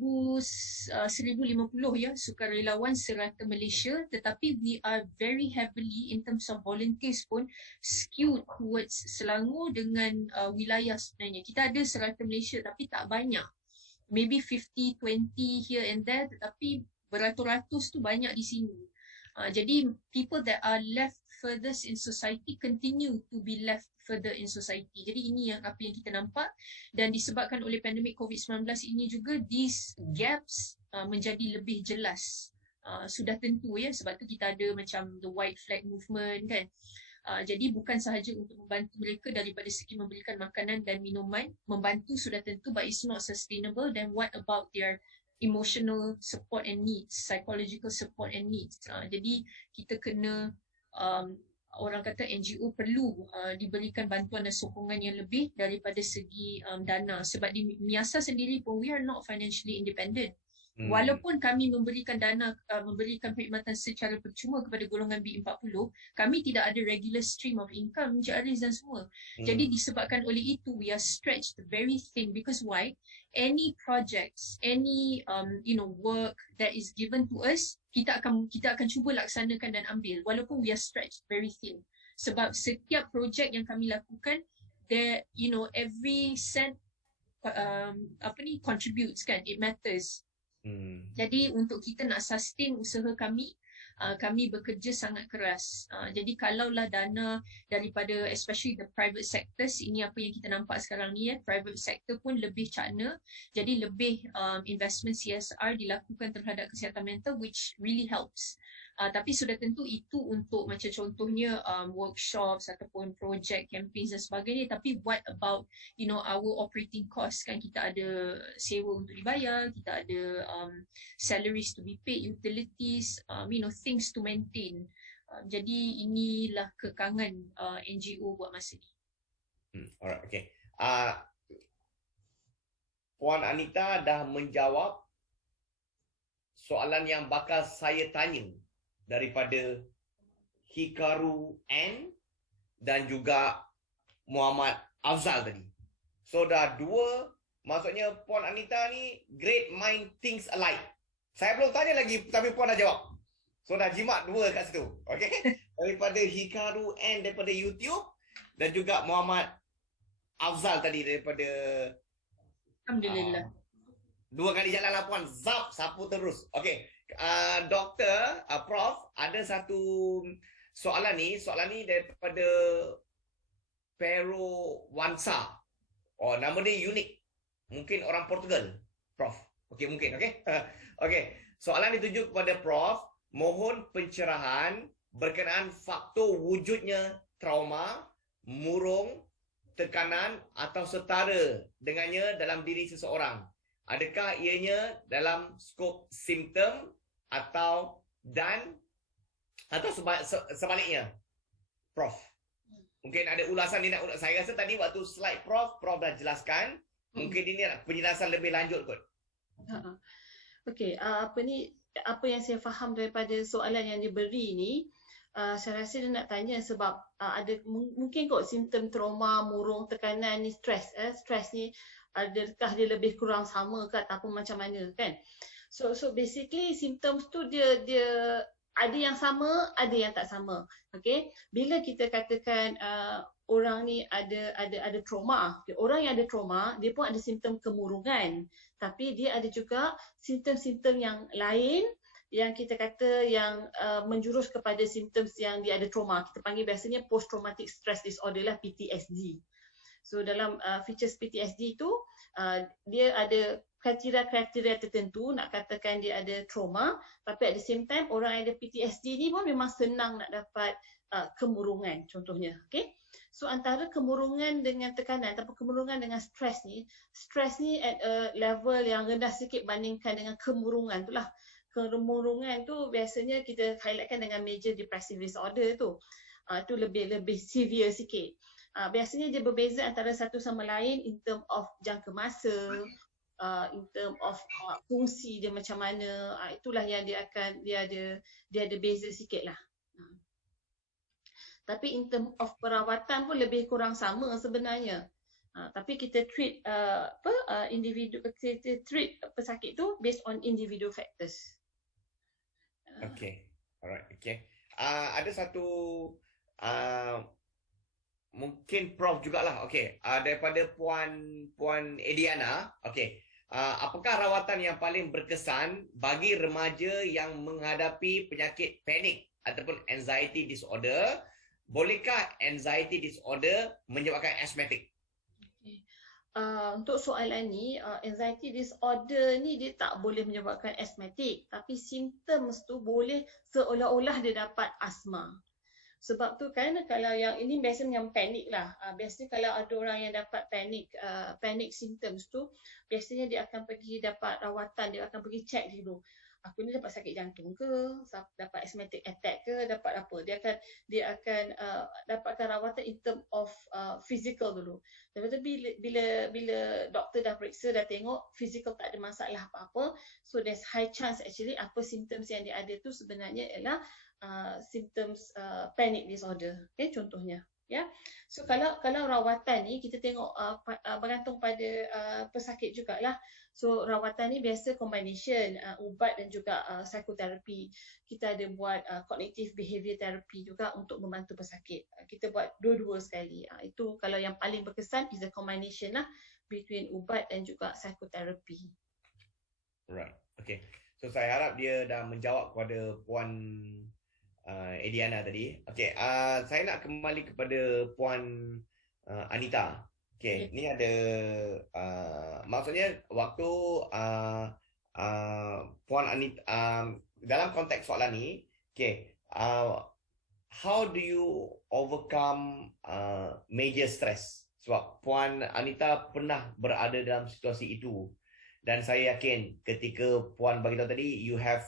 ya sukarelawan serata Malaysia, tetapi we are very heavily in terms of volunteers pun skewed towards Selangor dengan wilayah sebenarnya. Kita ada serata Malaysia tapi tak banyak. Maybe 50-20 here and there, tetapi beratus-ratus tu banyak di sini. Jadi people that are left furthest in society continue to be left further in society. Jadi ini yang apa yang kita nampak, dan disebabkan oleh pandemik COVID-19 ini juga these gaps menjadi lebih jelas. Sudah tentu, ya, sebab tu kita ada macam the white flag movement, kan. Jadi bukan sahaja untuk membantu mereka daripada segi memberikan makanan dan minuman, membantu sudah tentu, but it's not sustainable. Then what about their emotional support and needs, psychological support and needs? Jadi kita kena orang kata NGO perlu diberikan bantuan dan sokongan yang lebih daripada segi dana. Sebab di Miasa sendiri pun we are not financially independent. Walaupun kami memberikan dana, memberikan perkhidmatan secara percuma kepada golongan B40, kami tidak ada regular stream of income, Encik Aris dan semua. Jadi disebabkan oleh itu, we are stretched very thin. Because why? Any projects, any work that is given to us, kita akan cuba laksanakan dan ambil, walaupun we are stretched very thin. Sebab setiap projek yang kami lakukan, there, every cent contributes, kan, it matters. Jadi untuk kita nak sustain usaha kami, kami bekerja sangat keras. Jadi kalaulah dana daripada especially the private sectors, ini apa yang kita nampak sekarang ni, ya, private sector pun lebih cakna. Jadi lebih investment CSR dilakukan terhadap kesihatan mental, which really helps. Tapi sudah tentu itu untuk macam contohnya workshops ataupun project, campaigns dan sebagainya. Tapi what about our operating cost, kan kita ada sewa untuk dibayar, kita ada salaries to be paid, utilities, things to maintain. Jadi inilah kekangan NGO buat masa ni. Alright, okay. Puan Anita dah menjawab soalan yang bakal saya tanya daripada Hikaru N dan juga Muhammad Afzal tadi. So dah dua, maksudnya Puan Anita ni great mind thinks alike. Saya belum tanya lagi tapi Puan dah jawab. So dah jimat dua kat situ. Okay? Daripada Hikaru N daripada YouTube dan juga Muhammad Afzal tadi daripada Alhamdulillah. dua kali jalan lah Puan. Zap, sapu terus. Okay. Doktor, Prof, ada satu soalan ni daripada Pero Wansa. Oh, nama dia unik. Mungkin orang Portugal, Prof. Okay, mungkin. Okay. Okay. Soalan dituju kepada Prof. Mohon pencerahan berkenaan faktor wujudnya trauma, murung, tekanan atau setara dengannya dalam diri seseorang. Adakah ianya dalam skop simptom atau sebaliknya? Prof. Mungkin ada ulasan dia nak saya rasa tadi waktu slide Prof dah jelaskan. Mungkin ini penjelasan lebih lanjut kot. Okey, apa yang saya faham daripada soalan yang diberi ni, saya rasa dia nak tanya sebab ada mungkin kot simptom trauma, murung, tekanan ni stres ni adakah dia lebih kurang sama ke ataupun macam mana kan. So basically symptoms tu dia ada yang sama, ada yang tak sama. Okay, bila kita katakan orang ni ada trauma, okay, orang yang ada trauma dia pun ada simptom kemurungan, tapi dia ada juga simptom-simptom yang lain yang kita kata yang menjurus kepada simptom yang dia ada trauma. Kita panggil biasanya post traumatic stress disorder lah, PTSD. So dalam features PTSD tu dia ada kriteria tertentu nak katakan dia ada trauma, tapi at the same time orang yang ada PTSD ni pun memang senang nak dapat kemurungan contohnya. Okay? So antara kemurungan dengan tekanan ataupun kemurungan dengan stres ni at a level yang rendah sikit bandingkan dengan kemurungan tu lah. Kemurungan tu biasanya kita highlightkan dengan major depressive disorder tu. Tu lebih severe sikit. Biasanya dia berbeza antara satu sama lain in term of jangka masa, in term of fungsi dia macam mana. Itulah yang dia ada beza sikit lah. Tapi in term of perawatan pun lebih kurang sama sebenarnya. Tapi kita treat kita treat pesakit tu based on individual factors. Okay. Alright. Okay. Ada satu mungkin Prof jugalah. Okay. Daripada Puan Ediana. Okay. Apakah rawatan yang paling berkesan bagi remaja yang menghadapi penyakit panik ataupun anxiety disorder? Bolehkah anxiety disorder menyebabkan asthmatic? Untuk soalan ni, anxiety disorder ni dia tak boleh menyebabkan asthmatic, tapi symptoms tu boleh seolah-olah dia dapat asma. Sebab tu kan kalau yang ini biasanya yang panik lah. Biasanya kalau ada orang yang dapat panic symptoms tu, biasanya dia akan pergi dapat rawatan, dia akan pergi check dulu. Aku ni dapat sakit jantung ke, dapat asthmatic attack ke, dapat apa. Dia akan dapatkan rawatan in term of physical dulu. Lepas tu bila doktor dah periksa, dah tengok physical tak ada masalah apa-apa, so there's high chance actually apa symptoms yang dia ada tu sebenarnya ialah symptoms panic disorder. Okay, contohnya. Ya. So kalau rawatan ni kita tengok bergantung pada pesakit jugalah. So rawatan ni biasa combination ubat dan juga psikoterapi. Kita ada buat cognitive behavior therapy juga untuk membantu pesakit. Kita buat dua-dua sekali. Itu kalau yang paling berkesan is a combination lah between ubat dan juga psikoterapi. Right. Okay. So saya harap dia dah menjawab kepada Puan Ediana tadi. Okay, saya nak kembali kepada Puan Anita. Okay, ni ada maksudnya waktu Puan Anita dalam konteks soalan ni, Okay. How do you overcome major stress? Sebab Puan Anita pernah berada dalam situasi itu. Dan saya yakin ketika Puan bagi tahu tadi, you have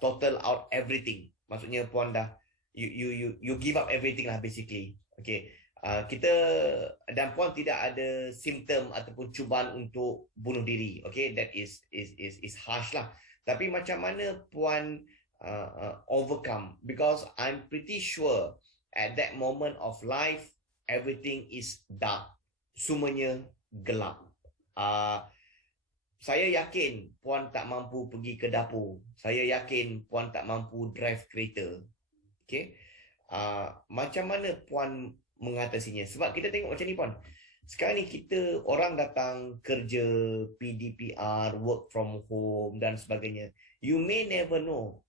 total out everything. Maksudnya Puan dah, you give up everything lah basically. Okay. Kita dan Puan tidak ada simptom ataupun cubaan untuk bunuh diri. Okay, that is harsh lah. Tapi macam mana Puan overcome? Because I'm pretty sure at that moment of life everything is dark, semuanya gelap. Saya yakin Puan tak mampu pergi ke dapur. Saya yakin Puan tak mampu drive kereta. Okay. Macam mana Puan mengatasinya? Sebab kita tengok macam ni Puan. Sekarang ni kita orang datang kerja, PDPR, work from home dan sebagainya. You may never know.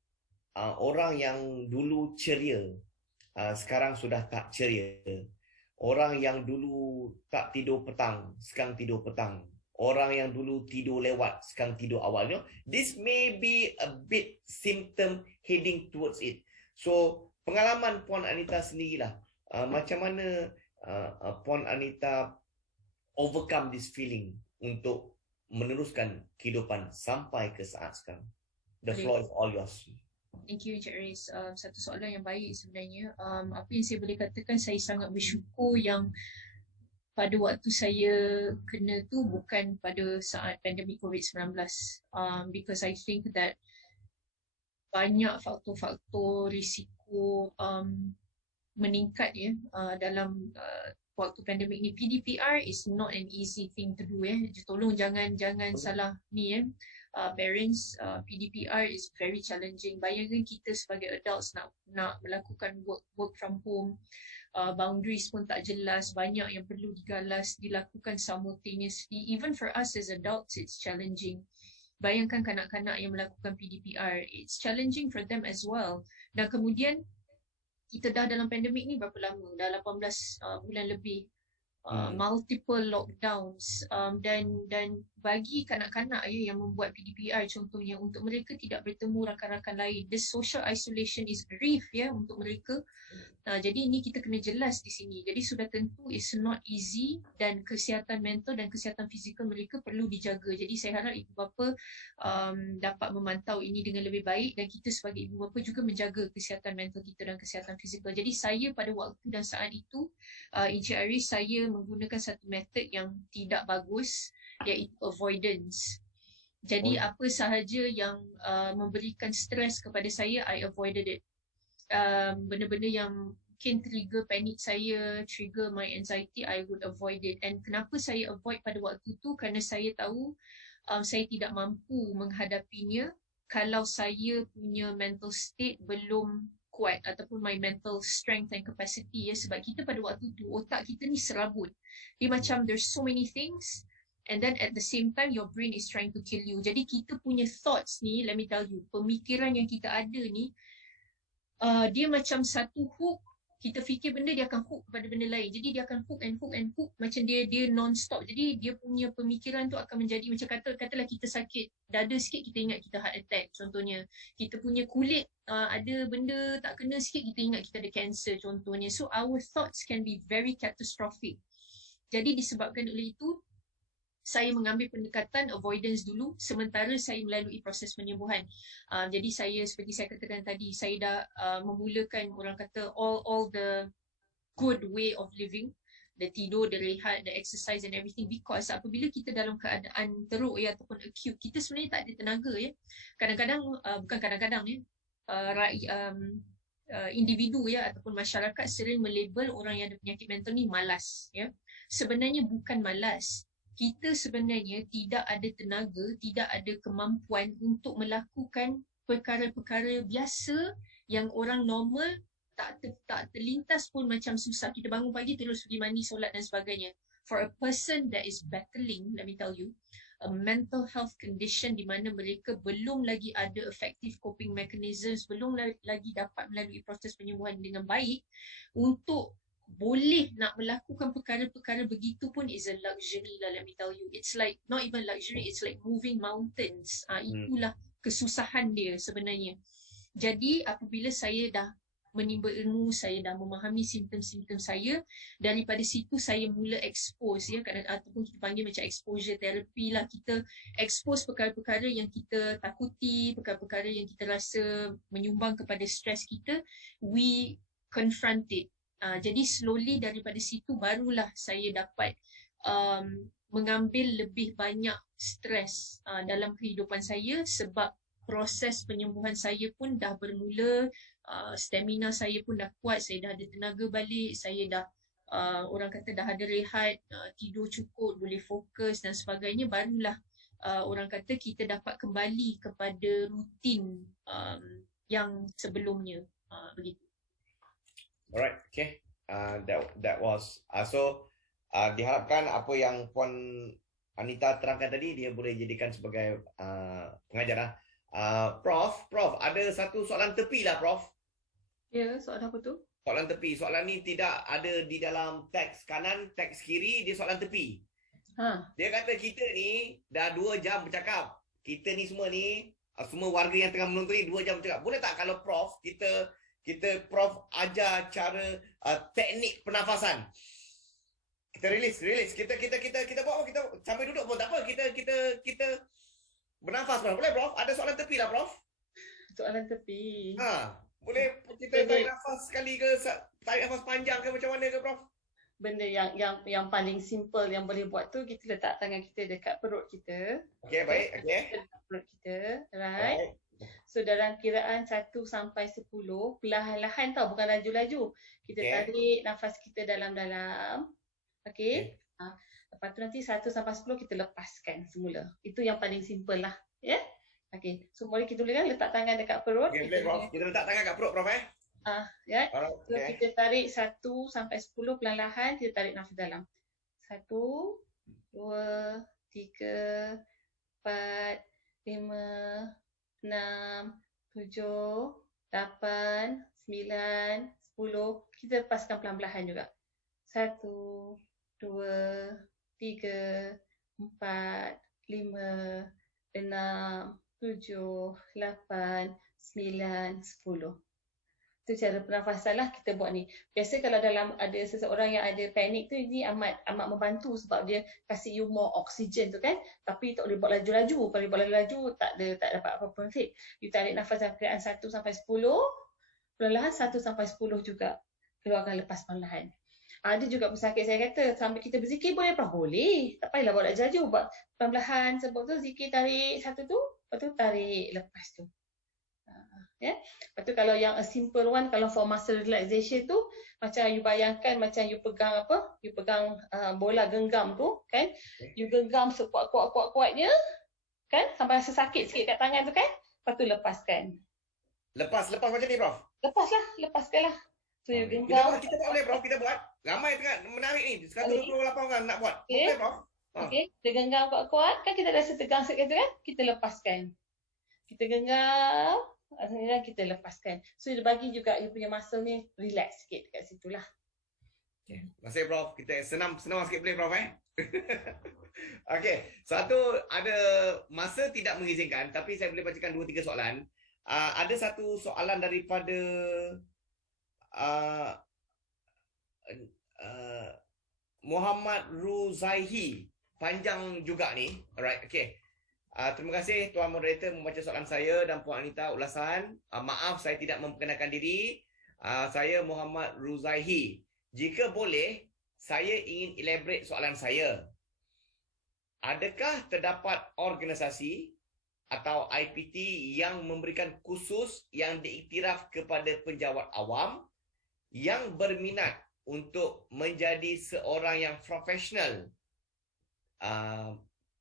Orang yang dulu ceria, sekarang sudah tak ceria. Orang yang dulu tak tidur petang, sekarang tidur petang. Orang yang dulu tidur lewat, sekarang tidur awal. You know, this may be a bit symptom heading towards it. So, pengalaman Puan Anita sendirilah. Macam mana Puan Anita overcome this feeling untuk meneruskan kehidupan sampai ke saat sekarang? The floor is all yours. Thank you, Encik Riz. Satu soalan yang baik sebenarnya. Apa yang saya boleh katakan, saya sangat bersyukur yang pada waktu saya kena tu bukan pada saat pandemik COVID-19. Because I think that banyak faktor-faktor risiko meningkat ya dalam waktu pandemik ni. PDPR is not an easy thing to do ya. Tolong jangan salah ni ya. Parents, PDPR is very challenging. Bayangkan kita sebagai adults nak melakukan work from home, boundaries pun tak jelas, banyak yang perlu dilakukan simultaneously. Even for us as adults, it's challenging. Bayangkan kanak-kanak yang melakukan PDPR, it's challenging for them as well. Dan kemudian kita dah dalam pandemik ni berapa lama? Dah 18 bulan lebih. Multiple lockdowns dan bagi kanak-kanak ya yang membuat PDPR contohnya, untuk mereka tidak bertemu rakan-rakan lain, the social isolation is brief ya untuk mereka. Jadi ini kita kena jelas di sini. Jadi sudah tentu it's not easy dan kesihatan mental dan kesihatan fizikal mereka perlu dijaga. Jadi saya harap ibu bapa dapat memantau ini dengan lebih baik, dan kita sebagai ibu bapa juga menjaga kesihatan mental kita dan kesihatan fizikal. Jadi saya pada waktu dan saat itu, Encik Aris, saya menggunakan satu metod yang tidak bagus, iaitu avoidance. Jadi apa sahaja yang memberikan stres kepada saya, I avoided it. Benda-benda yang mungkin trigger panic saya, trigger my anxiety, I would avoid it. And kenapa saya avoid pada waktu tu? Kerana saya tahu saya tidak mampu menghadapinya kalau saya punya mental state belum kuat, ataupun my mental strength and capacity ya. Sebab kita pada waktu tu otak kita ni serabut. Dia macam there's so many things, and then at the same time your brain is trying to kill you. Jadi kita punya thoughts ni, let me tell you, pemikiran yang kita ada ni, dia macam satu hook. Kita fikir benda, dia akan hook kepada benda lain. Jadi dia akan hook and hook and hook, macam dia non-stop. Jadi dia punya pemikiran tu akan menjadi macam katalah kita sakit dada sikit, kita ingat kita heart attack contohnya. Kita punya kulit ada benda tak kena sikit, kita ingat kita ada cancer contohnya. So our thoughts can be very catastrophic. Jadi disebabkan oleh itu, saya mengambil pendekatan avoidance dulu sementara saya melalui proses penyembuhan. Jadi saya, seperti saya katakan tadi, saya dah memulakan, orang kata, all the good way of living, the tidur, the rehat, the exercise and everything, because apabila kita dalam keadaan teruk ya ataupun acute, kita sebenarnya tak ada tenaga ya. Kadang-kadang bukan kadang-kadang ya, individu ya ataupun masyarakat sering melabel orang yang ada penyakit mental ni malas ya. Sebenarnya bukan malas. Kita sebenarnya tidak ada tenaga, tidak ada kemampuan untuk melakukan perkara-perkara biasa yang orang normal tak terlintas pun macam susah. Kita bangun pagi terus pergi mandi, solat dan sebagainya. For a person that is battling, let me tell you, a mental health condition di mana mereka belum lagi ada effective coping mechanisms, belum lagi dapat melalui proses penyembuhan dengan baik, untuk boleh nak melakukan perkara-perkara begitu pun is a luxury lah, let me tell you. It's like, not even luxury, it's like moving mountains. Itulah kesusahan dia sebenarnya. Jadi apabila saya dah menimba ilmu, saya dah memahami simptom-simptom saya, daripada situ saya mula expose ya, ataupun kita panggil macam exposure therapy lah. Kita expose perkara-perkara yang kita takuti, perkara-perkara yang kita rasa menyumbang kepada stres kita, we confront it. Jadi slowly daripada situ barulah saya dapat mengambil lebih banyak stres dalam kehidupan saya, sebab proses penyembuhan saya pun dah bermula, stamina saya pun dah kuat, saya dah ada tenaga balik, saya dah orang kata dah ada rehat, tidur cukup, boleh fokus dan sebagainya, barulah orang kata kita dapat kembali kepada rutin yang sebelumnya, begitu. Alright, okay. That was diharapkan apa yang Puan Anita terangkan tadi dia boleh jadikan sebagai pengajar. Prof, ada satu soalan tepi lah, Prof. Ya, soalan apa tu? Soalan tepi. Soalan ni tidak ada di dalam teks kanan, teks kiri, dia soalan tepi. Dia kata kita ni dah 2 jam bercakap. Kita ni semua ni, semua warga yang tengah menonton ni 2 jam bercakap. Boleh tak kalau Prof, kita Prof ajar cara teknik pernafasan? Kita release. Kita buat apa? Kita sambil duduk pun tak apa. Kita bernafas pun. Boleh, Prof? Ada soalan tepi lah, Prof. Soalan tepi. Boleh kita tarik nafas sekali ke, tarik nafas panjang ke, macam mana ke, Prof? Benda yang paling simple yang boleh buat tu, kita letak tangan kita dekat perut kita. Okey, baik. Okey. Dekat perut kita, right? So dalam kiraan 1 sampai 10, perlahan-lahan tau, bukan laju-laju. Kita tarik nafas kita dalam-dalam. Okey. Lepas tu nanti 1 sampai 10 kita lepaskan semula. Itu yang paling simple lah. Ya? Okey. So boleh kita boleh kan letak tangan dekat perut. Okey, boleh, Prof. Kita letak tangan kat perut, Prof. Ya. Alright, So kita tarik 1 sampai 10 perlahan-lahan, kita tarik nafas dalam. 1, 2, 3, 4, 5, 6, 7, 8, 9, 10. Kita lepaskan pelan-pelan juga. 1, 2, 3, 4, 5, 6, 7, 8, 9, 10. Itu cara pernafasan lah kita buat ni. Biasa kalau dalam ada seseorang yang ada panik tu, ini amat membantu sebab dia kasih you more oxygen tu kan. Tapi tak boleh buat laju-laju. Kalau buat laju-laju tak dapat apa-apa efek. You tarik nafas dalam kiraan 1 sampai 10, perlahan 1 sampai 10 juga. Keluarkan, lepas perlahan. Ada juga pesakit saya kata, sambil kita berzikir boleh apa? Boleh. Tak payahlah buat laju-laju. Buat perlahan sebab tu zikir tarik satu tu, lepas tu tarik lepas tu. Ya. Lepas tu kalau yang a simple one, kalau for muscle relaxation tu, macam you bayangkan macam you pegang apa? You pegang bola genggam tu, kan? You genggam sekuat-kuat-kuatnya, kan? Sampai rasa sakit sikit kat tangan tu kan? Lepas tu lepaskan. Lepas macam ni, Prof. Lepaskanlah. So you genggam. Kita tak boleh, Prof. Kita buat. Ramai tengah menarik ni. 128 orang nak buat. Okay. Boleh, Prof. Okey, kita genggam kuat-kuat, kan kita rasa tegang sikit tu kan? Kita lepaskan. Kita genggam, akhirnya kita lepaskan. So dia bagi juga you punya muscle ni relax sikit kat situ lah. Okay. Terima kasih, Prof. Kita senam sikit boleh, Prof. Okey, satu ada masa tidak mengizinkan, tapi saya boleh bacakan 2-3 soalan. Ada satu soalan daripada Muhammad Ruzaihi. Panjang juga ni. Alright, okey. Terima kasih Tuan Moderator membaca soalan saya dan Puan Anita ulasan. Maaf saya tidak memperkenalkan diri. Saya Muhammad Ruzaihi. Jika boleh, saya ingin elaborate soalan saya. Adakah terdapat organisasi atau IPT yang memberikan kursus yang diiktiraf kepada penjawat awam yang berminat untuk menjadi seorang yang profesional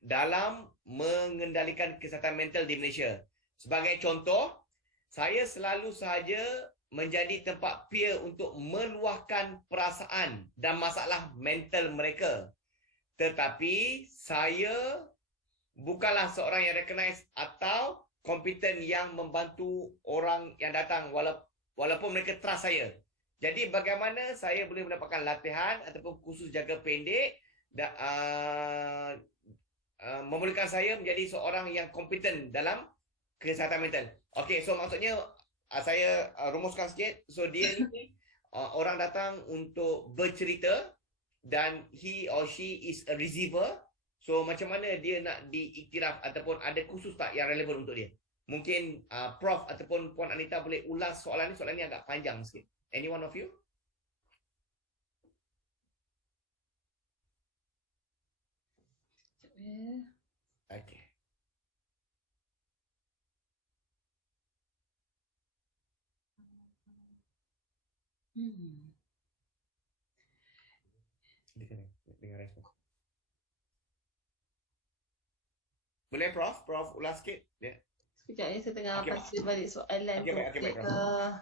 dalam mengendalikan kesihatan mental di Malaysia? Sebagai contoh, saya selalu sahaja menjadi tempat peer untuk meluahkan perasaan dan masalah mental mereka. Tetapi saya bukanlah seorang yang recognized atau kompeten yang membantu orang yang datang walaupun mereka trust saya. Jadi bagaimana saya boleh mendapatkan latihan ataupun kursus jaga pendek membolehkan saya menjadi seorang yang kompeten dalam kesihatan mental. Okey, so maksudnya saya rumuskan sikit. So dia ni orang datang untuk bercerita dan he or she is a receiver. So macam mana dia nak diiktiraf ataupun ada khusus tak yang relevan untuk dia? Mungkin Prof ataupun Puan Anita boleh ulas soalan ni agak panjang sikit. Any one of you? Okay. Dengar respon. Boleh Prof? Prof ulas sikit. Yeah. Sekejap saya tengah Okey, baca balik soalan Okey, tu. baik, Okey, Prof.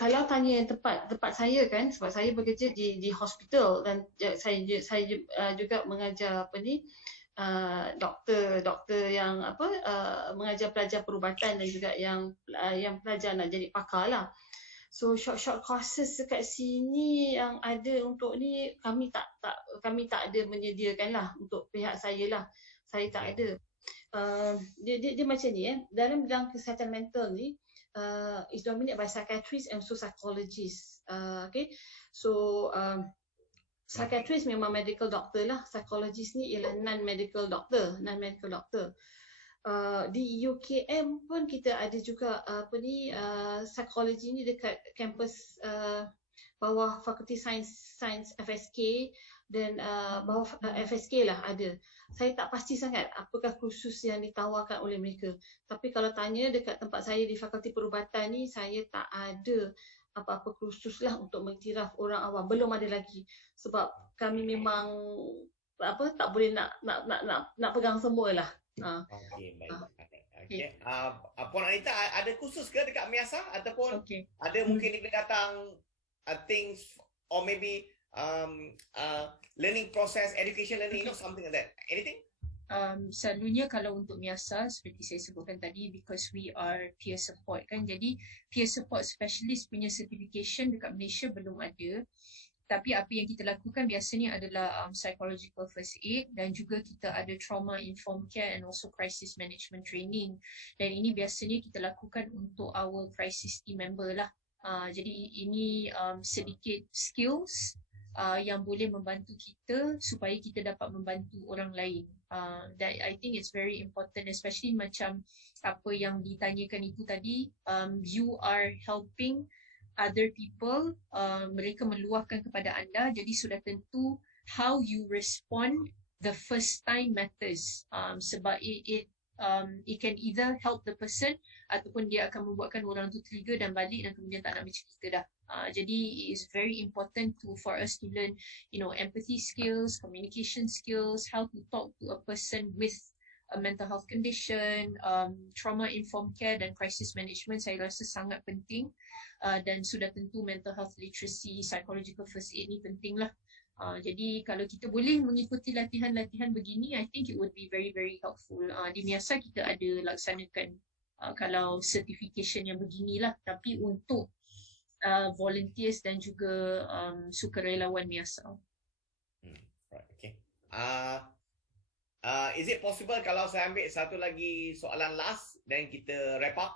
kalau tanya tempat saya kan, sebab saya bekerja di hospital dan saya juga mengajar doktor yang mengajar pelajar perubatan dan juga yang pelajar nak jadi pakar lah. So short courses dekat sini yang ada untuk ni kami tak ada menyediakan lah untuk pihak saya lah. Saya tak ada. Dia macam ni dalam bidang kesihatan mental ni is dominated by psychiatrists and also psychologists. Okay, so psychiatrist memang medical doctor lah. Psychologist ni ialah non-medical doctor. Di UKM pun kita ada juga psikologi ni dekat kampus bawah Fakulti Sains FSK dan bawah FSK lah ada. Saya tak pasti sangat apakah kursus yang ditawarkan oleh mereka. Tapi kalau tanya dekat tempat saya di Fakulti Perubatan ni, saya tak ada apa-apa kursus lah untuk mengiktiraf orang awam. Belum ada lagi. Sebab kami memang tak boleh nak pegang semua lah. Okey, baik. Okey. Puan Anita ada kursus ke dekat Miasa ataupun ada mungkin dia datang things or maybe learning process, education learning, something like that. Anything? Selalunya kalau untuk Miasa seperti saya sebutkan tadi, because we are peer support kan, jadi peer support specialist punya certification dekat Malaysia belum ada. Tapi apa yang kita lakukan biasanya adalah psychological first aid dan juga kita ada trauma informed care and also crisis management training. Dan ini biasanya kita lakukan untuk our crisis team member lah. Jadi ini sedikit skills yang boleh membantu kita supaya kita dapat membantu orang lain. That I think it's very important, especially macam apa yang ditanyakan itu tadi, you are helping other people, mereka meluahkan kepada anda, jadi sudah tentu how you respond the first time matters, sebab it can either help the person ataupun dia akan membuatkan orang tu trigger dan balik dan kemudian tak nak bercerita dah. Jadi it is very important for us to learn, empathy skills, communication skills, how to talk to a person with a mental health condition, trauma informed care dan crisis management saya rasa sangat penting. Dan sudah tentu mental health literacy, psychological first aid ni penting lah. Jadi kalau kita boleh mengikuti latihan-latihan begini, I think it would be very very helpful. Di Miasa kita ada laksanakan kalau certification yang beginilah, tapi untuk volunteers dan juga sukarelawan Miasa. Right, okay. Is it possible kalau saya ambil satu lagi soalan last dan kita wrap up?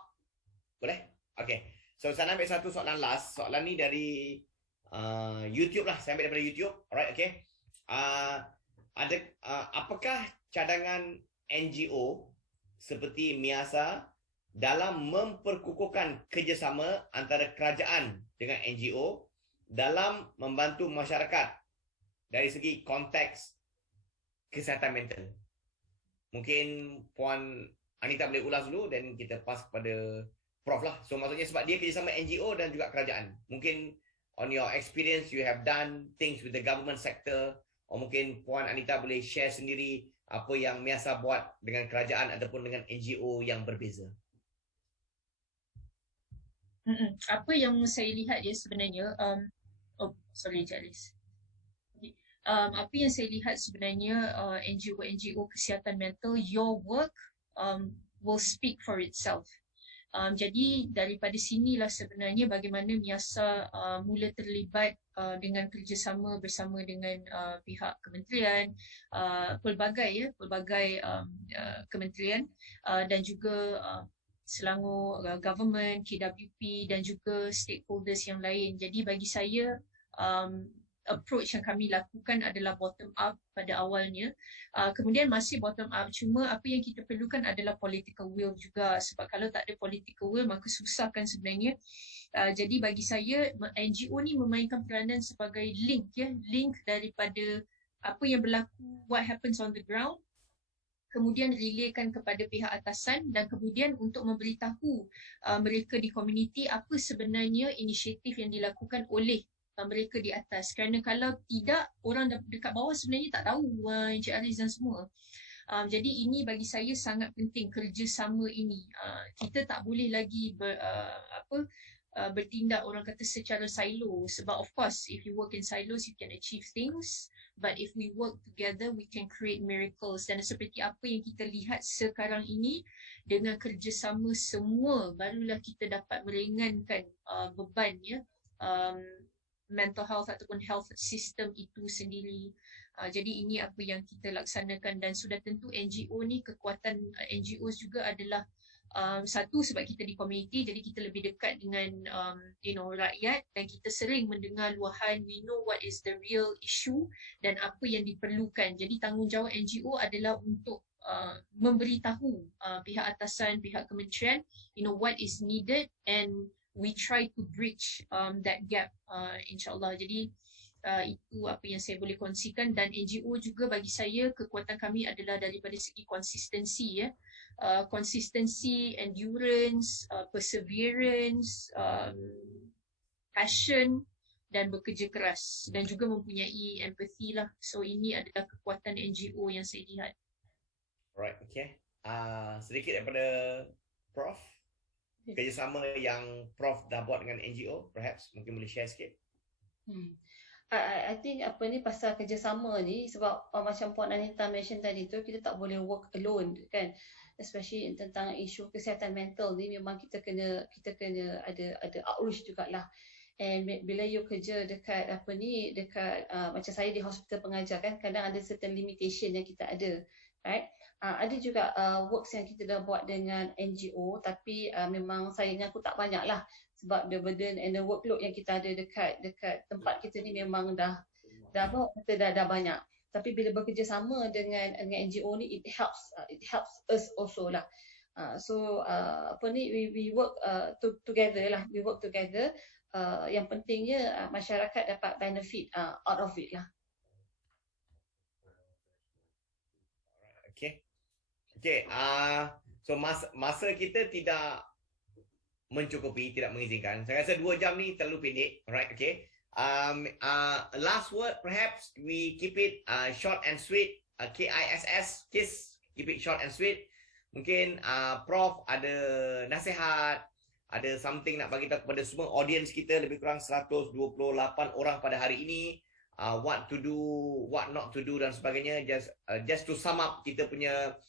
Boleh? Okay. So saya ambil satu soalan last. Soalan ni dari YouTube lah. Saya ambil daripada YouTube. Alright, okay. Apakah cadangan NGO seperti Miasa dalam memperkukuhkan kerjasama antara kerajaan dengan NGO dalam membantu masyarakat dari segi konteks kesihatan mental? Mungkin Puan Anita boleh ulas dulu dan kita pass kepada Prof lah. So maksudnya sebab dia kerjasama NGO dan juga kerajaan. Mungkin on your experience you have done things with the government sector, or mungkin Puan Anita boleh share sendiri apa yang Miasa buat dengan kerajaan ataupun dengan NGO yang berbeza. Apa yang saya lihat sebenarnya, sorry Jalis. Apa yang saya lihat sebenarnya NGO kesihatan mental, your work will speak for itself. Jadi daripada sinilah sebenarnya bagaimana MIASA mula terlibat dengan kerjasama bersama dengan pihak kementerian, pelbagai kementerian dan juga Selangor government, KWP dan juga stakeholders yang lain. Jadi bagi saya approach yang kami lakukan adalah bottom up pada awalnya. Kemudian masih bottom up, cuma apa yang kita perlukan adalah political will juga, sebab kalau tak ada political will maka susah kan sebenarnya. Jadi bagi saya NGO ni memainkan peranan sebagai link daripada apa yang berlaku, what happens on the ground, kemudian relaykan kepada pihak atasan dan kemudian untuk memberitahu mereka di komuniti apa sebenarnya inisiatif yang dilakukan oleh mereka di atas. Kerana kalau tidak, orang dekat bawah sebenarnya tak tahu Encik Aris dan semua. Jadi ini bagi saya sangat penting, kerjasama ini. Kita tak boleh lagi bertindak orang kata secara silo, sebab of course if you work in silos you can achieve things, but if we work together we can create miracles. Dan seperti apa yang kita lihat sekarang ini, dengan kerjasama semua barulah kita dapat meringankan beban mental health ataupun health system itu sendiri. Jadi ini apa yang kita laksanakan, dan sudah tentu NGO ni, kekuatan NGOs juga adalah satu sebab kita di komuniti, jadi kita lebih dekat dengan rakyat dan kita sering mendengar luahan, we know what is the real issue dan apa yang diperlukan. Jadi tanggungjawab NGO adalah untuk memberitahu pihak atasan, pihak kementerian, what is needed, and we try to bridge that gap, insyaAllah. Jadi itu apa yang saya boleh kongsikan. Dan NGO juga bagi saya kekuatan kami adalah daripada segi konsistensi, konsistensi, endurance, perseverance, passion dan bekerja keras, dan juga mempunyai empathy lah. So ini adalah kekuatan NGO yang saya lihat. Alright, okay. Sedikit daripada Prof, kerjasama yang Prof dah buat dengan NGO, perhaps mungkin boleh share sikit. I think pasal kerjasama ni, sebab macam Puan Anita mention tadi tu, kita tak boleh work alone kan, especially tentang isu kesihatan mental ni. Memang kita kena ada outreach jugalah. And bila you kerja dekat macam saya di hospital pengajar kan, kadang ada certain limitation yang kita ada, right? Ada juga works yang kita dah buat dengan NGO, tapi memang saya mengaku tak banyak lah, sebab the burden and the workload yang kita ada dekat tempat kita ni memang dah banyak. Tapi bila bekerjasama dengan NGO ni, it helps us also lah. We work together lah. We work together. Yang pentingnya masyarakat dapat benefit out of it lah. Okay, so masa kita tidak mencukupi, tidak mengizinkan. Saya rasa 2 jam ni terlalu pendek. Alright, okay. Last word, perhaps we keep it short and sweet. KISS, keep it short and sweet. Mungkin Prof ada nasihat, ada something nak bagi tahu kepada semua audience kita, lebih kurang 128 orang pada hari ini. What to do, what not to do dan sebagainya. Just to sum up kita punya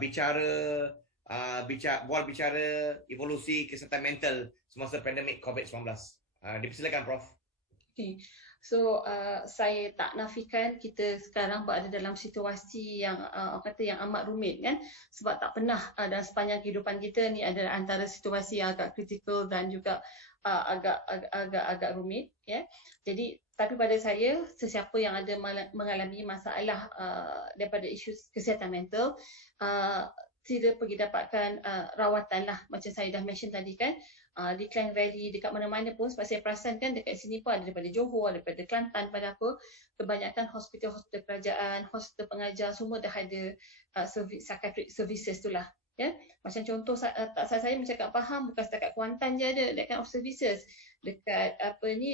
bicara evolusi kesihatan mental semasa pandemik COVID-19. Dipersilakan Prof. Okay. So saya tak nafikan kita sekarang berada dalam situasi yang yang amat rumit kan, sebab tak pernah dalam sepanjang kehidupan kita ni adalah antara situasi yang agak kritikal dan juga agak rumit, ya. Jadi tapi pada saya, sesiapa yang ada mengalami masalah daripada isu kesihatan mental, tidak pergi dapatkan rawatan lah, macam saya dah mention tadi kan, di Klang Valley, dekat mana-mana pun, sebab saya perasan kan dekat sini pun ada daripada Johor, daripada Kelantan pada apa, kebanyakan hospital-hospital kerajaan, hospital pengajar semua dah ada psychiatric services tu lah. Ya, macam contoh saya bercakap faham, bukan setakat Kuantan je ada that kind of services. Dekat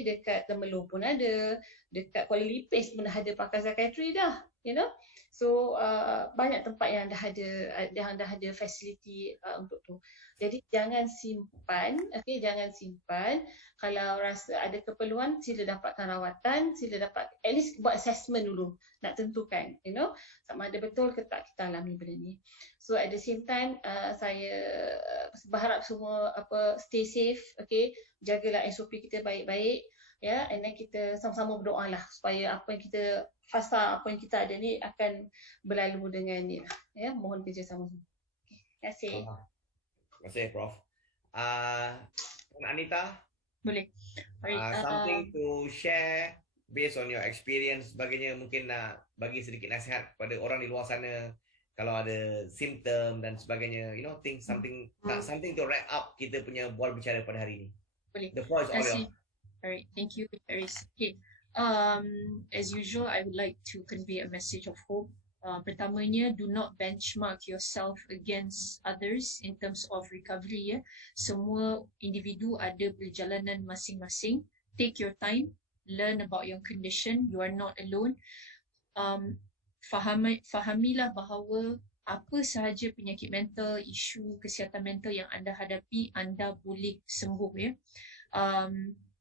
dekat Temelong pun ada, dekat Kuala Lipis pun dah ada pakar psikiatri dah, you know. So banyak tempat yang dah ada fasiliti untuk tu. Jadi jangan simpan, jangan simpan. Kalau rasa ada keperluan, sila dapatkan rawatan, sila dapat at least buat assessment dulu, nak tentukan, sama ada betul ke tak kita alami benda ni. So at the same time, saya berharap semua stay safe, jagalah SOP kita baik-baik. Ya, and then kita sama-sama berdoa lah supaya apa yang kita fasa, apa yang kita ada ni akan berlalu dengan ni lah. Ya, mohon kerjasama. Terima kasih. Terima kasih, Prof. Anita, Boleh. Alright, something to share based on your experience, sebagainya, mungkin nak bagi sedikit nasihat kepada orang di luar sana kalau ada simptom dan sebagainya, something to wrap up kita punya bual bicara pada hari ini. Boleh. The floor is all yours. Alright, thank you, Paris. Okay, as usual, I would like to convey a message of hope. Pertamanya, do not benchmark yourself against others in terms of recovery. Ya, semua individu ada perjalanan masing-masing. Take your time, learn about your condition. You are not alone. Fahamilah bahawa apa sahaja penyakit mental, isu kesihatan mental yang anda hadapi, anda boleh sembuh. Ya.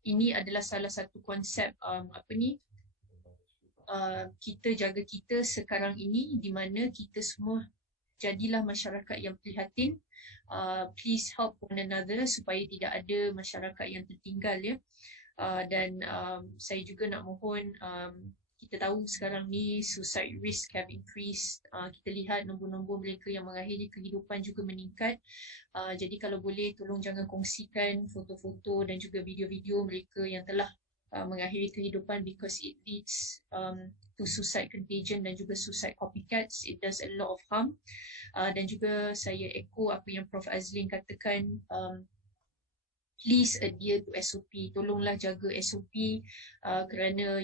Ini adalah salah satu konsep kita jaga kita sekarang ini, di mana kita semua jadilah masyarakat yang prihatin. Please help one another supaya tidak ada masyarakat yang tertinggal, ya. Dan saya juga nak mohon, kita tahu sekarang ni suicide risk have increased. Kita lihat nombor-nombor mereka yang mengakhiri kehidupan juga meningkat. Jadi kalau boleh tolong jangan kongsikan foto-foto dan juga video-video mereka yang telah mengakhiri kehidupan, because it leads to suicide contagion dan juga suicide copycats. It does a lot of harm. Dan juga saya echo apa yang Prof Azlin katakan, please adhere to SOP. Tolonglah jaga SOP kerana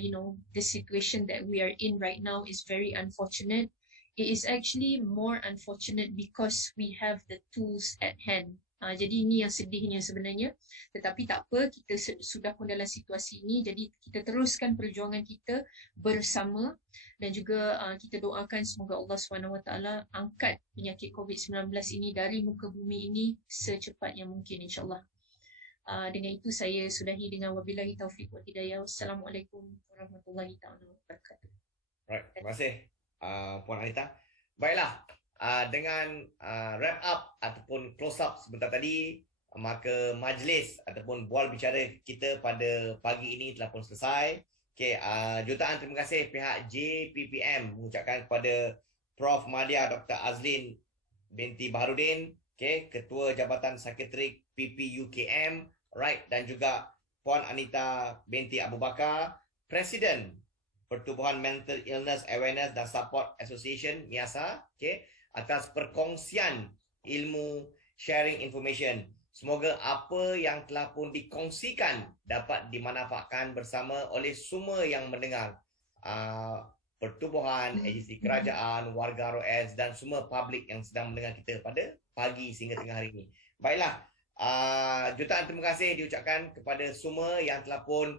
the situation that we are in right now is very unfortunate. It is actually more unfortunate because we have the tools at hand. Jadi ini yang sedihnya sebenarnya. Tetapi tak apa, kita sudah pun dalam situasi ini, jadi kita teruskan perjuangan kita bersama dan juga kita doakan semoga Allah SWT angkat penyakit COVID-19 ini dari muka bumi ini secepat yang mungkin, insyaAllah. Dengan itu saya sudahi dengan wabillahi taufiq wa hidayah. Wassalamualaikum warahmatullahi wabarakatuh. Right, terima kasih Puan Anita. Baiklah, dengan wrap up ataupun close up sebentar tadi, maka majlis ataupun bual bicara kita pada pagi ini telah pun selesai. Okay, jutaan terima kasih pihak JPPM mengucapkan kepada Prof Madya Dr. Azlin binti Baharudin, Ketua Jabatan Sekretariat PPUKM, right, dan juga Puan Anita binti Abu Bakar, Presiden Pertubuhan Mental Illness Awareness dan Support Association MIASA, atas perkongsian ilmu, sharing information. Semoga apa yang telah pun dikongsikan dapat dimanfaatkan bersama oleh semua yang mendengar. Pertubuhan, agensi kerajaan, warga ROS dan semua publik yang sedang mendengar kita pada pagi sehingga tengah hari ini. Baiklah, jutaan terima kasih diucapkan kepada semua yang telah pun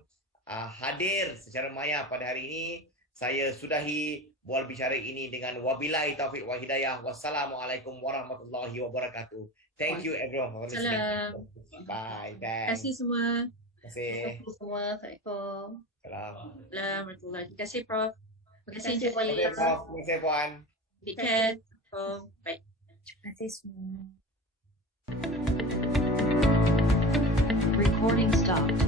hadir secara maya pada hari ini. Saya sudahi bual bicara ini dengan wabillahi taufiq wa hidayah. Wassalamualaikum warahmatullahi wabarakatuh. Thank you everyone for listening. Bye. Terima kasih semua. Terima kasih. Terima kasih semua. Assalamualaikum. Assalamualaikum. Terima kasih Prof. Terima kasih Terima kasih, Encik. Prof. Terima kasih Puan. Take care. Bye. Terima kasih semua. Recording stopped.